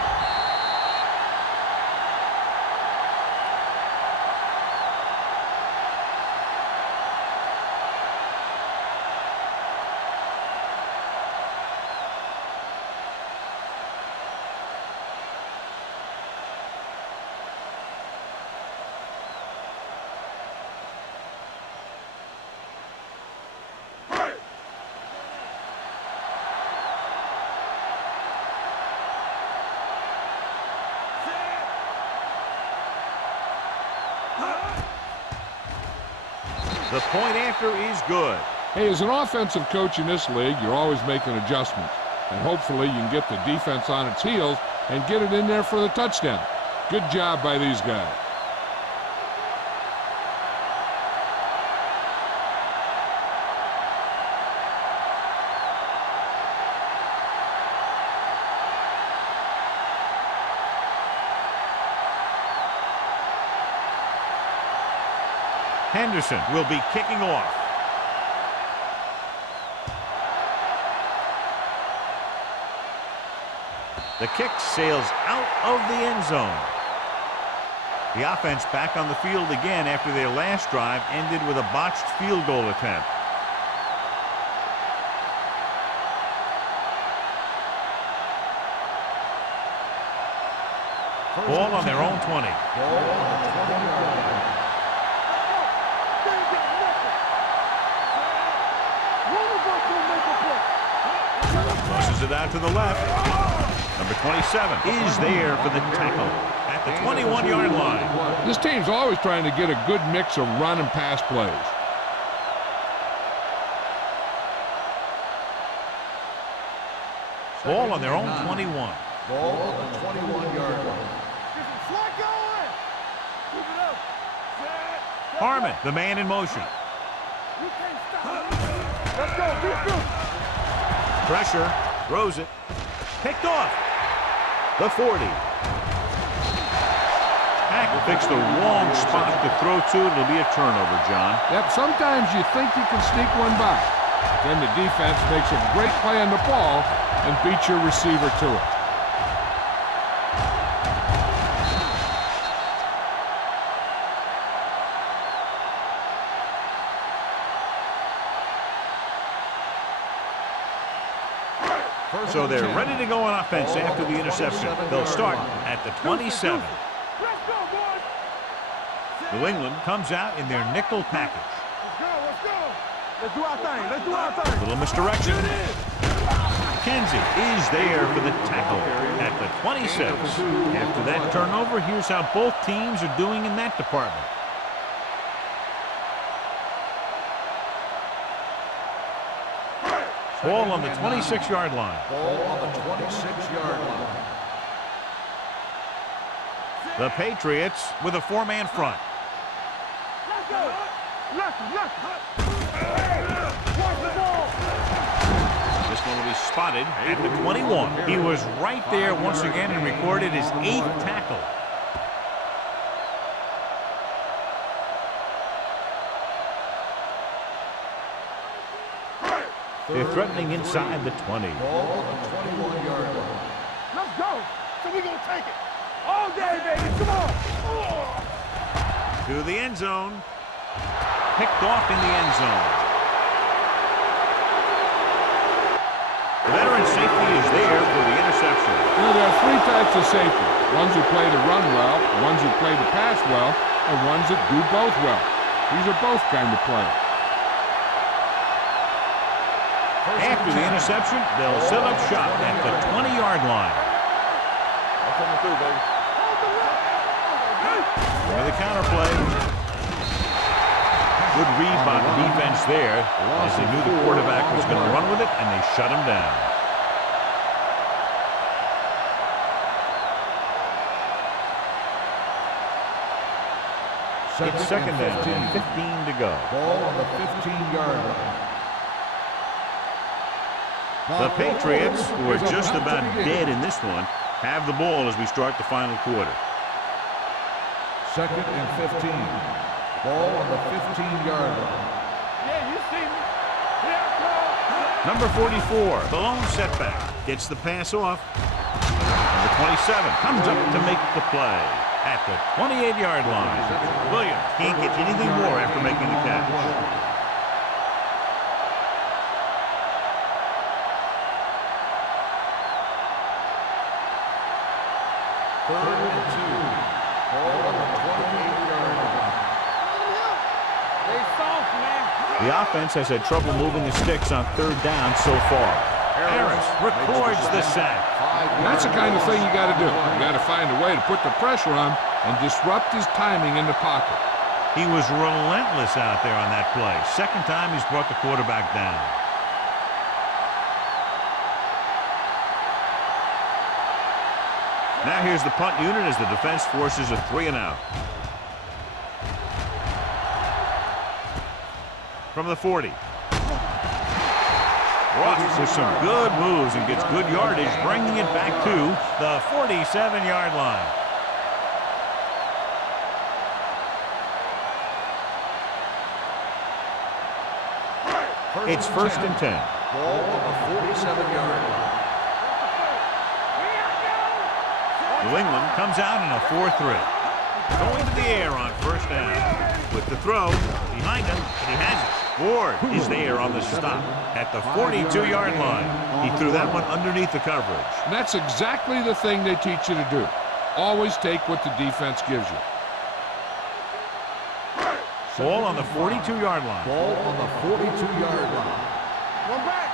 The point after is good. Hey, as an offensive coach in this league, you're always making adjustments. And hopefully you can get the defense on its heels and get it in there for the touchdown. Good job by these guys. Henderson will be kicking off. The kick sails out of the end zone. The offense back on the field again after their last drive ended with a botched field goal attempt. Ball on their own 20. Ball on the 20-yard line. Tosses it out to the left. Number 27 is there for the tackle at the 21-yard line. This team's always trying to get a good mix of run and pass plays. Ball on their own 21. Ball on the 21-yard line. Slide going. Keep it up. Harmon, the man in motion. You can't stop. Let's go. Defense. Pressure, throws it, picked off. The 40. Tackle picks the wrong spot to throw to. It'll be a turnover, John. Yep, sometimes you think you can sneak one by. Then the defense makes a great play on the ball and beats your receiver to it. So they're ready to go on offense after the interception. They'll start at the 27. Let's go, boys. New England comes out in their nickel package. Let's go, let's go. Let's do our thing, let's do our thing. Little misdirection. Kenzie is there for the tackle at the 26. After that turnover, here's how both teams are doing in that department. Ball on the 26-yard line. Ball on the 26-yard line. The Patriots with a four-man front. Let's go. Lucky. Watch the ball. This one will be spotted at the 21. He was right there once again and recorded his 8th tackle. They're threatening inside the 20. Ball on the 21-yard line. Let's go. So we're going to take it. All day, baby. Come on. To the end zone. Picked off in the end zone. The veteran safety is there for the interception. You know, there are three types of safety. Ones who play to run well, ones who play to pass well, and ones that do both well. These are both kind of players. After the interception, they'll set up shop at the 20-yard line. I'm coming through, baby. For the counter play. Good read by the defense there as they knew the quarterback was going to run with it, and they shut him down. It's second down and 15 to go. Ball on the 15-yard line. The Patriots, who are just about dead in this one, have the ball as we start the final quarter. Second and 15. Ball on the 15-yard line. Yeah, you see me. Yeah, Number 44, the lone setback, gets the pass off. Number 27 comes up to make the play at the 28-yard line. Williams can't get anything more after making the catch. Third and 2. Ball on the 28-yard line. They soft, man. The offense has had trouble moving the sticks on third down so far. Harris records the sack. That's the kind of thing you got to do. You got to find a way to put the pressure on and disrupt his timing in the pocket. He was relentless out there on that play. Second time he's brought the quarterback down. Now here's the punt unit as the defense forces a 3-and-out. From the 40. Ross with some good moves and gets good yardage, bringing it back to the 47-yard line. It's first and 10. Ball on the 47-yard line. New England comes out in a 4-3. Going to the air on first down. With the throw, behind him, and he has it. Ward is there on the stop at the 42-yard line. He threw that one underneath the coverage. And that's exactly the thing they teach you to do. Always take what the defense gives you. Ball on the 42-yard line. Ball on the 42-yard line. One back.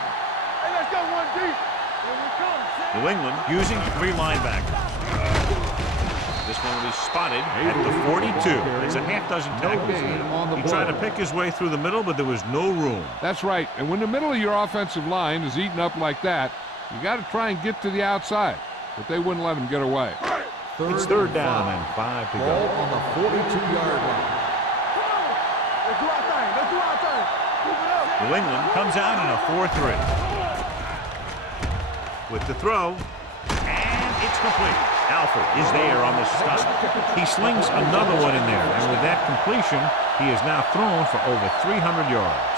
Hey, let's go one deep. Here we come. New England using 3 linebackers. This one will be spotted at the 42. It's a half dozen tackles there. He tried to pick his way through the middle, but there was no room. That's right. And when the middle of your offensive line is eaten up like that, you got to try and get to the outside. But they wouldn't let him get away. It's third down and 5 to Ball go. on the 42-yard line. Let's do our thing. Let's do our thing. Move it up. New England comes out in a 4-3. With the throw, and it's complete. Alford is there on the stop. He slings another one in there, and with that completion, he has now thrown for over 300 yards.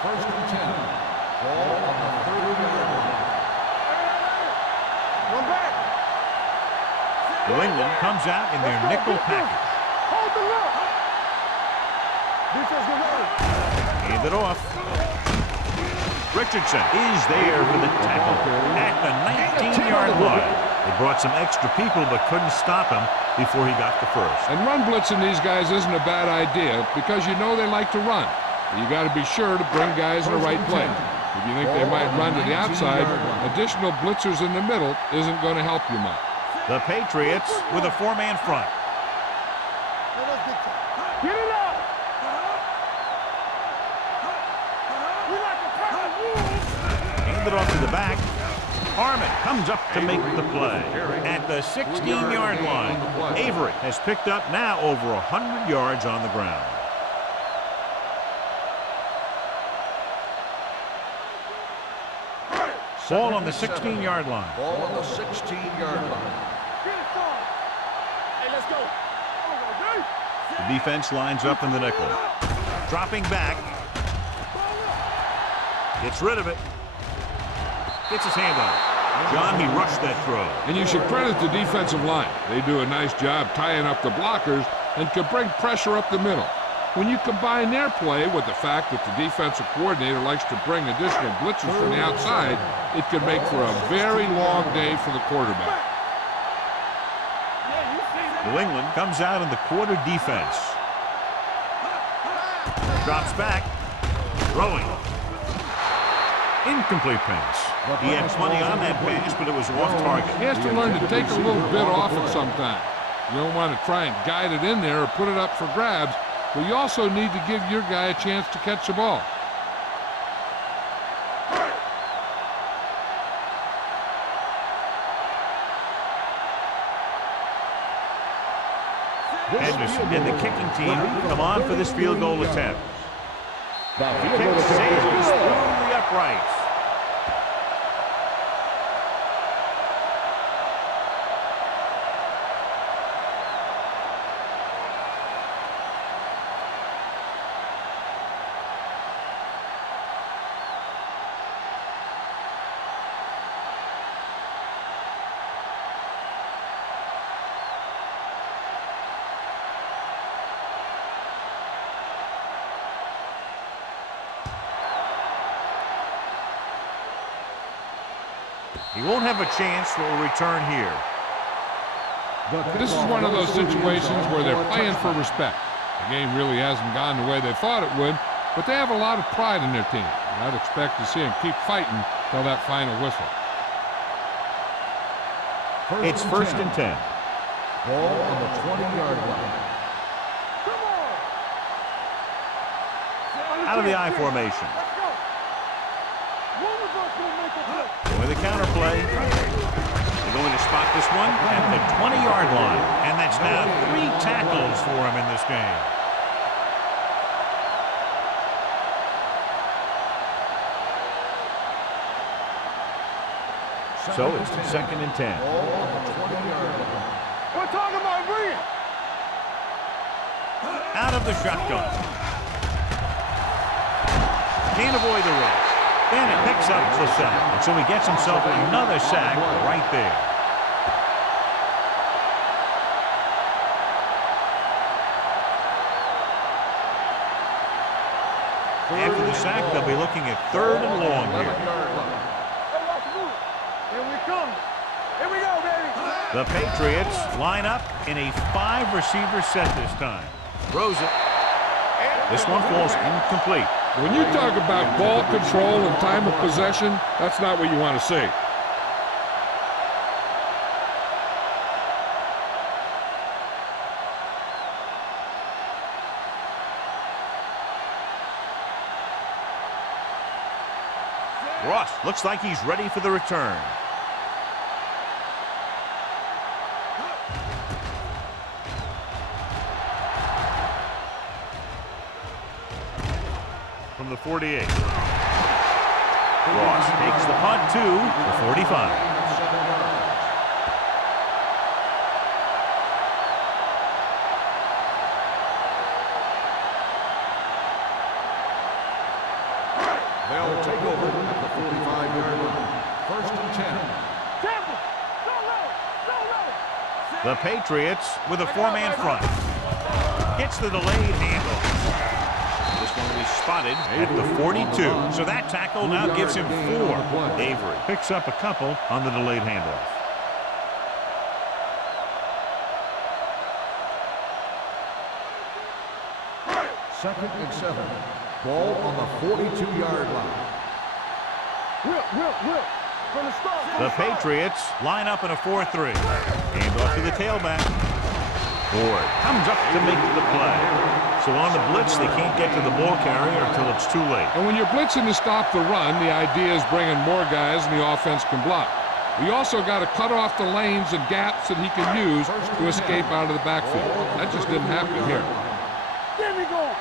First and 10. Ball on the 30-yard line. One back. New England comes out in their nickel package. Hold the look. Defense, good work. In Hand it off. Richardson is there for the tackle at the 19-yard line. They brought some extra people but couldn't stop him before he got the first. And run blitzing these guys isn't a bad idea because you know they like to run. But you got to be sure to bring guys in the right place. If you think they might run to the outside, additional blitzers in the middle isn't going to help you much. The Patriots with a 4-man front. Get it up! We like to tackle wolves! Handed off to the back. Harmon comes up to make the play at the 16-yard line. Avery has picked up now over 100 yards on the ground. Ball on the 16-yard line. Ball on the 16-yard line. Get it started! Hey, let's go! The defense lines up in the nickel. Dropping back. Gets rid of it. Gets his hand on it. John, he rushed that throw. And you should credit the defensive line. They do a nice job tying up the blockers and can bring pressure up the middle. When you combine their play with the fact that the defensive coordinator likes to bring additional blitzers from the outside, it can make for a very long day for the quarterback. New England comes out in the quarter defense. Drops back. Throwing. Incomplete pass. He had plenty on that pass, but it was off target. He has to learn to take a little bit off it sometimes. You don't want to try and guide it in there or put it up for grabs, but you also need to give your guy a chance to catch the ball. Henderson and the kicking team come on for this field goal attempt. The kick sails through the uprights. He won't have a chance for a return here. This is one of those situations where they're playing for respect. The game really hasn't gone the way they thought it would, but they have a lot of pride in their team. And I'd expect to see them keep fighting till that final whistle. It's first and 10. Ball on the 20-yard line. Out of the I formation. Let's go! One of us will make a play! With a counter play. They're going to spot this one at the 20-yard line. And that's now 3 tackles for him in this game. So it's second and 10. Ball on the 20-yard line. We're talking about bringing! Out of the shotgun. Can't avoid the rush. Then it picks up the sack. And so he gets himself another sack right there. After the sack, they'll be looking at 3rd and long here. 11-yard line. Hey, watch the move! Here we come! Here we go, baby! The Patriots line up in a 5-receiver set this time. Throws it. This one falls incomplete. When you talk about ball control and time of possession, that's not what you want to see. Ross looks like he's ready for the return. From the 48. Ross takes the punt to the 45. They'll take over at the 45-yard line. First and 10. Temple! Don't let it! Don't let it! The Patriots with a 4-man front. Gets the delayed handoff. This one will be is spotted at the 42. So that tackle now gives him 4. Avery picks up a couple on the delayed handoff. Second and 7. Ball on the 42-yard line. Whip. From the start. The Patriots line up in a 4-3. Handoff to the tailback. Ford comes up to make the play. So on the blitz, they can't get to the ball carrier until it's too late. And when you're blitzing to stop the run, the idea is bringing more guys and the offense can block. We also got to cut off the lanes and gaps that he can use to escape out of the backfield. That just didn't happen here. Get me going.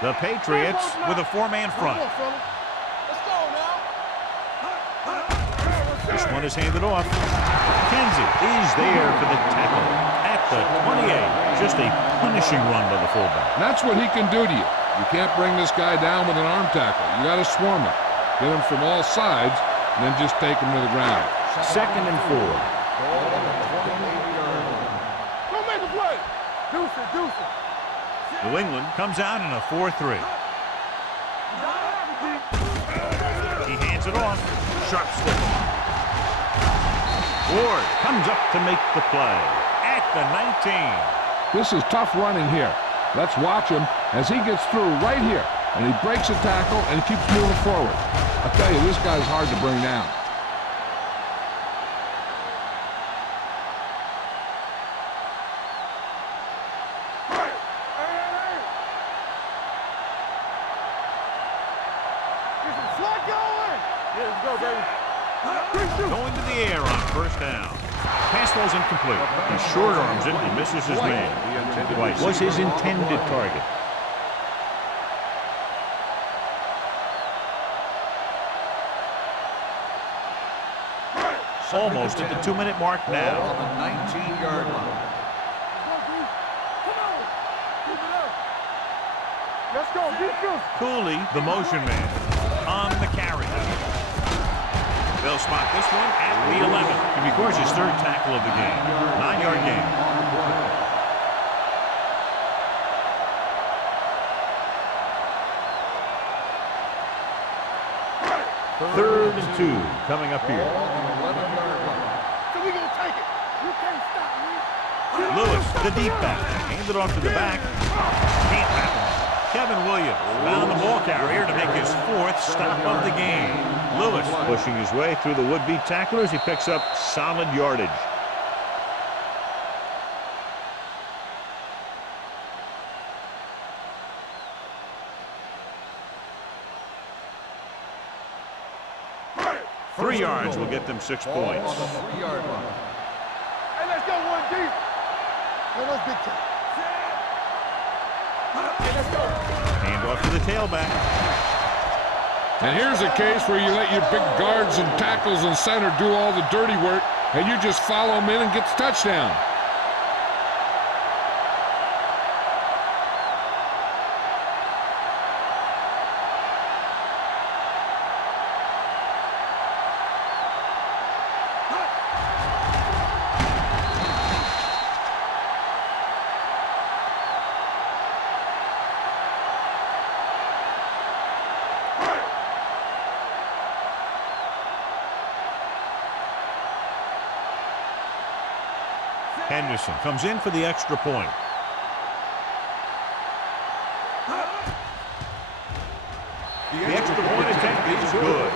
The Patriots with a 4-man front. Let's go now. This one is handed off. Kenzie is there for the tackle at the 28. Just a punishing run by the fullback. And that's what he can do to you. You can't bring this guy down with an arm tackle. You got to swarm him. Get him from all sides, and then just take him to the ground. Second and 4. Don't make a play. Deuce it. New England comes out in a 4-3. He hands it off. Sharp stick. Ward comes up to make the play at the 19. This is tough running here. Let's watch him as he gets through right here. And he breaks a tackle and he keeps moving forward. I tell you, this guy's hard to bring down. Going to the air on first down. Pass ball's incomplete. He short arms it and misses his man. Twice was his intended target. Almost at the 2-minute mark now. On the 19-yard line. Let's go. Cooley, the motion man, on the carry. They'll spot this one at the 11. And of course, his 3rd tackle of the game. 9-yard gain. Third and 2 coming up here. So we gonna take it. You can't stop me. Lewis, the deep back, handed off to the back. Can't happen. Kevin Williams found the ball carrier to make his 4th stop of the game. Lewis pushing his way through the would-be tacklers. He picks up solid yardage. Three yards will get them 6 points. On the 3-yard line. Hey, let's go one deep. No, that's big time. Hey, let's go. Hand off to the tailback. And here's a case where you let your big guards and tackles and center do all the dirty work, and you just follow them in and get the touchdown. Henderson comes in for the extra point. The extra point attempt is good.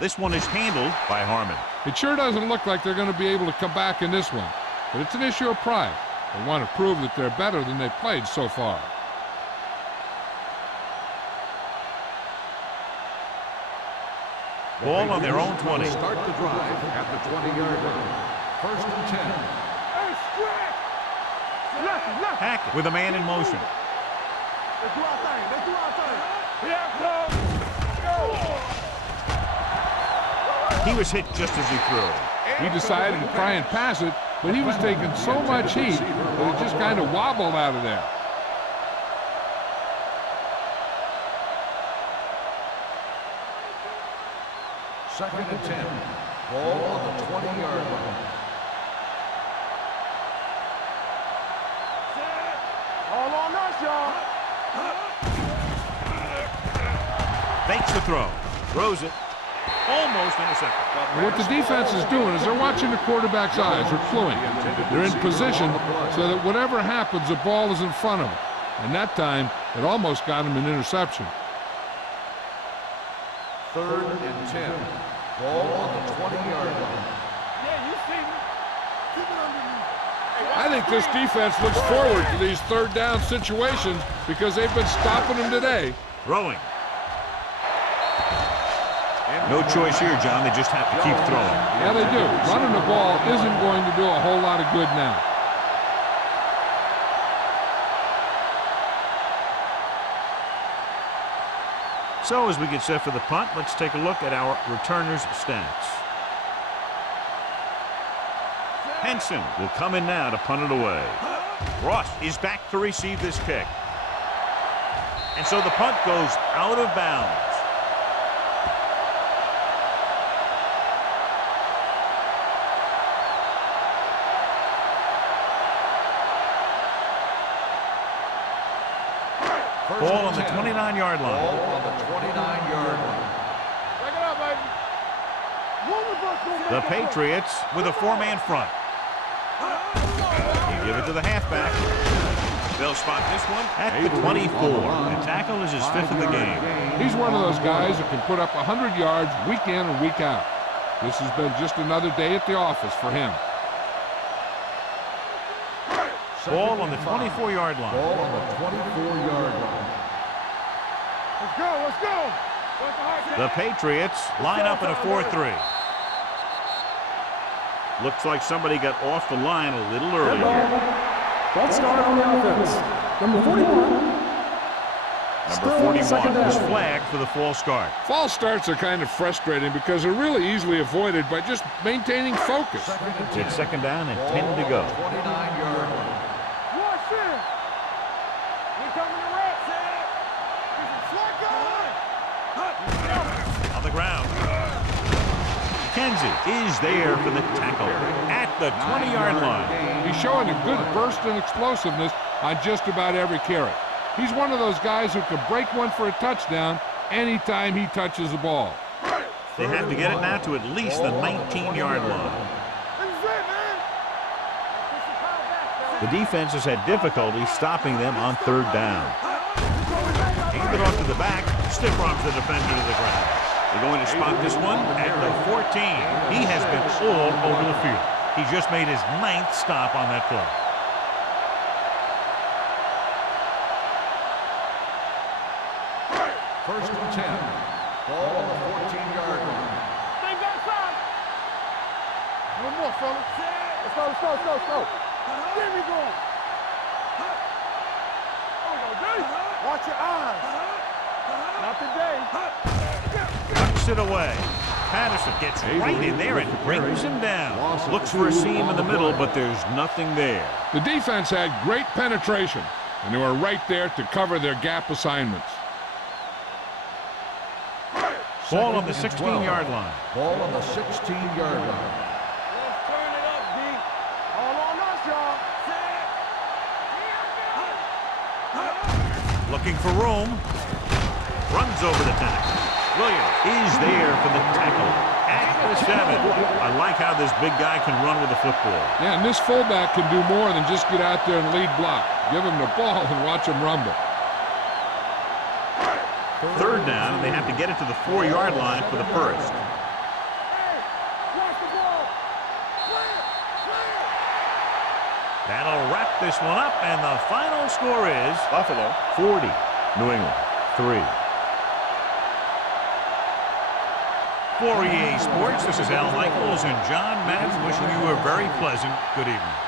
This one is handled by Harmon. It sure doesn't look like they're going to be able to come back in this one, but it's an issue of pride. They want to prove that they're better than they've played so far. Ball on their own 20. Start the drive at the 20-yard line. First and 10. Hey, stretch. Hackett with a man in motion. Let's do our thing. Let's do our thing. Here comes. Go. He was hit just as he threw. He decided to try and pass it, but he was taking so much heat that it just kind of wobbled out of there. Second and 10. Ball on the 20-yard line. All on us, y'all. Fakes the throw. Throws it. Almost intercepted. And what the defense is doing is they're watching the quarterback's eyes. They're cluing. They're in position so that whatever happens, the ball is in front of them. And that time, it almost got him an interception. Third and 10. Ball on the 20-yard line. Yeah, you see me. Keep it underneath. I think this defense looks forward to these third down situations because they've been stopping them today. Throwing. No choice here, John. They just have to keep throwing. Yeah, they do. Running the ball isn't going to do a whole lot of good now. So as we get set for the punt, let's take a look at our returners' stats. Henson will come in now to punt it away. Ross is back to receive this kick. And so the punt goes out of bounds. Ball on the 29-yard line. Ball on the 29-yard line. Check it out, baby. One of us gonna make The it work. Patriots with a four-man front. You give it to the halfback. They'll spot this one at the 24. The tackle is his fifth of the game. He's one of those guys that can put up 100 yards week in and week out. This has been just another day at the office for him. Ball on the 24-yard line. Ball on the 24-yard line. Let's go, let's go. The Patriots line up in a 4-3. Looks like somebody got off the line a little Red early ball. here. False start on the offense. Number 41. Number Still 41 was flagged for the false start. False starts are kind of frustrating because they're really easily avoided by just maintaining focus. It's second down and 10 to go. 29-yard line. Watch it. We coming to red, Sam. On the ground. Kenzie is there for the tackle at the 20-yard line. He's showing a good burst and explosiveness on just about every carry. He's one of those guys who can break one for a touchdown anytime he touches the ball. They have to get it now to at least the 19-yard line. The defense has had difficulty stopping them on third down. Hand it off to the back. Stiff arms the defender to the ground. They're going to spot this one at the 14. He has been all over the field. He just made his 9th stop on that play. First and 10. Ball on the 14-yard line. Things outside. No more, fellas. Let's go, let's go, let's go, let's go. There we go. Watch your eyes. Not today. Tucks it away. Patterson gets right in there and brings him down. Looks for a seam in the middle, but there's nothing there. The defense had great penetration, and they were right there to cover their gap assignments. Ball on the Second and 16-yard 12. line. Ball on the 16-yard line. Let's turn it up, D. All on us, y'all. Looking for room. Runs over the tackle. Williams is there for the tackle at the 7. I like how this big guy can run with the football. Yeah, and this fullback can do more than just get out there and lead block. Give him the ball and watch him rumble. Third down, and they have to get it to the 4-yard line for the first. Hey, watch the ball. Clear. That'll wrap this one up, and the final score is Buffalo 40, New England 3. For EA Sports, this is Al Michaels and John Madden wishing you a very pleasant good evening.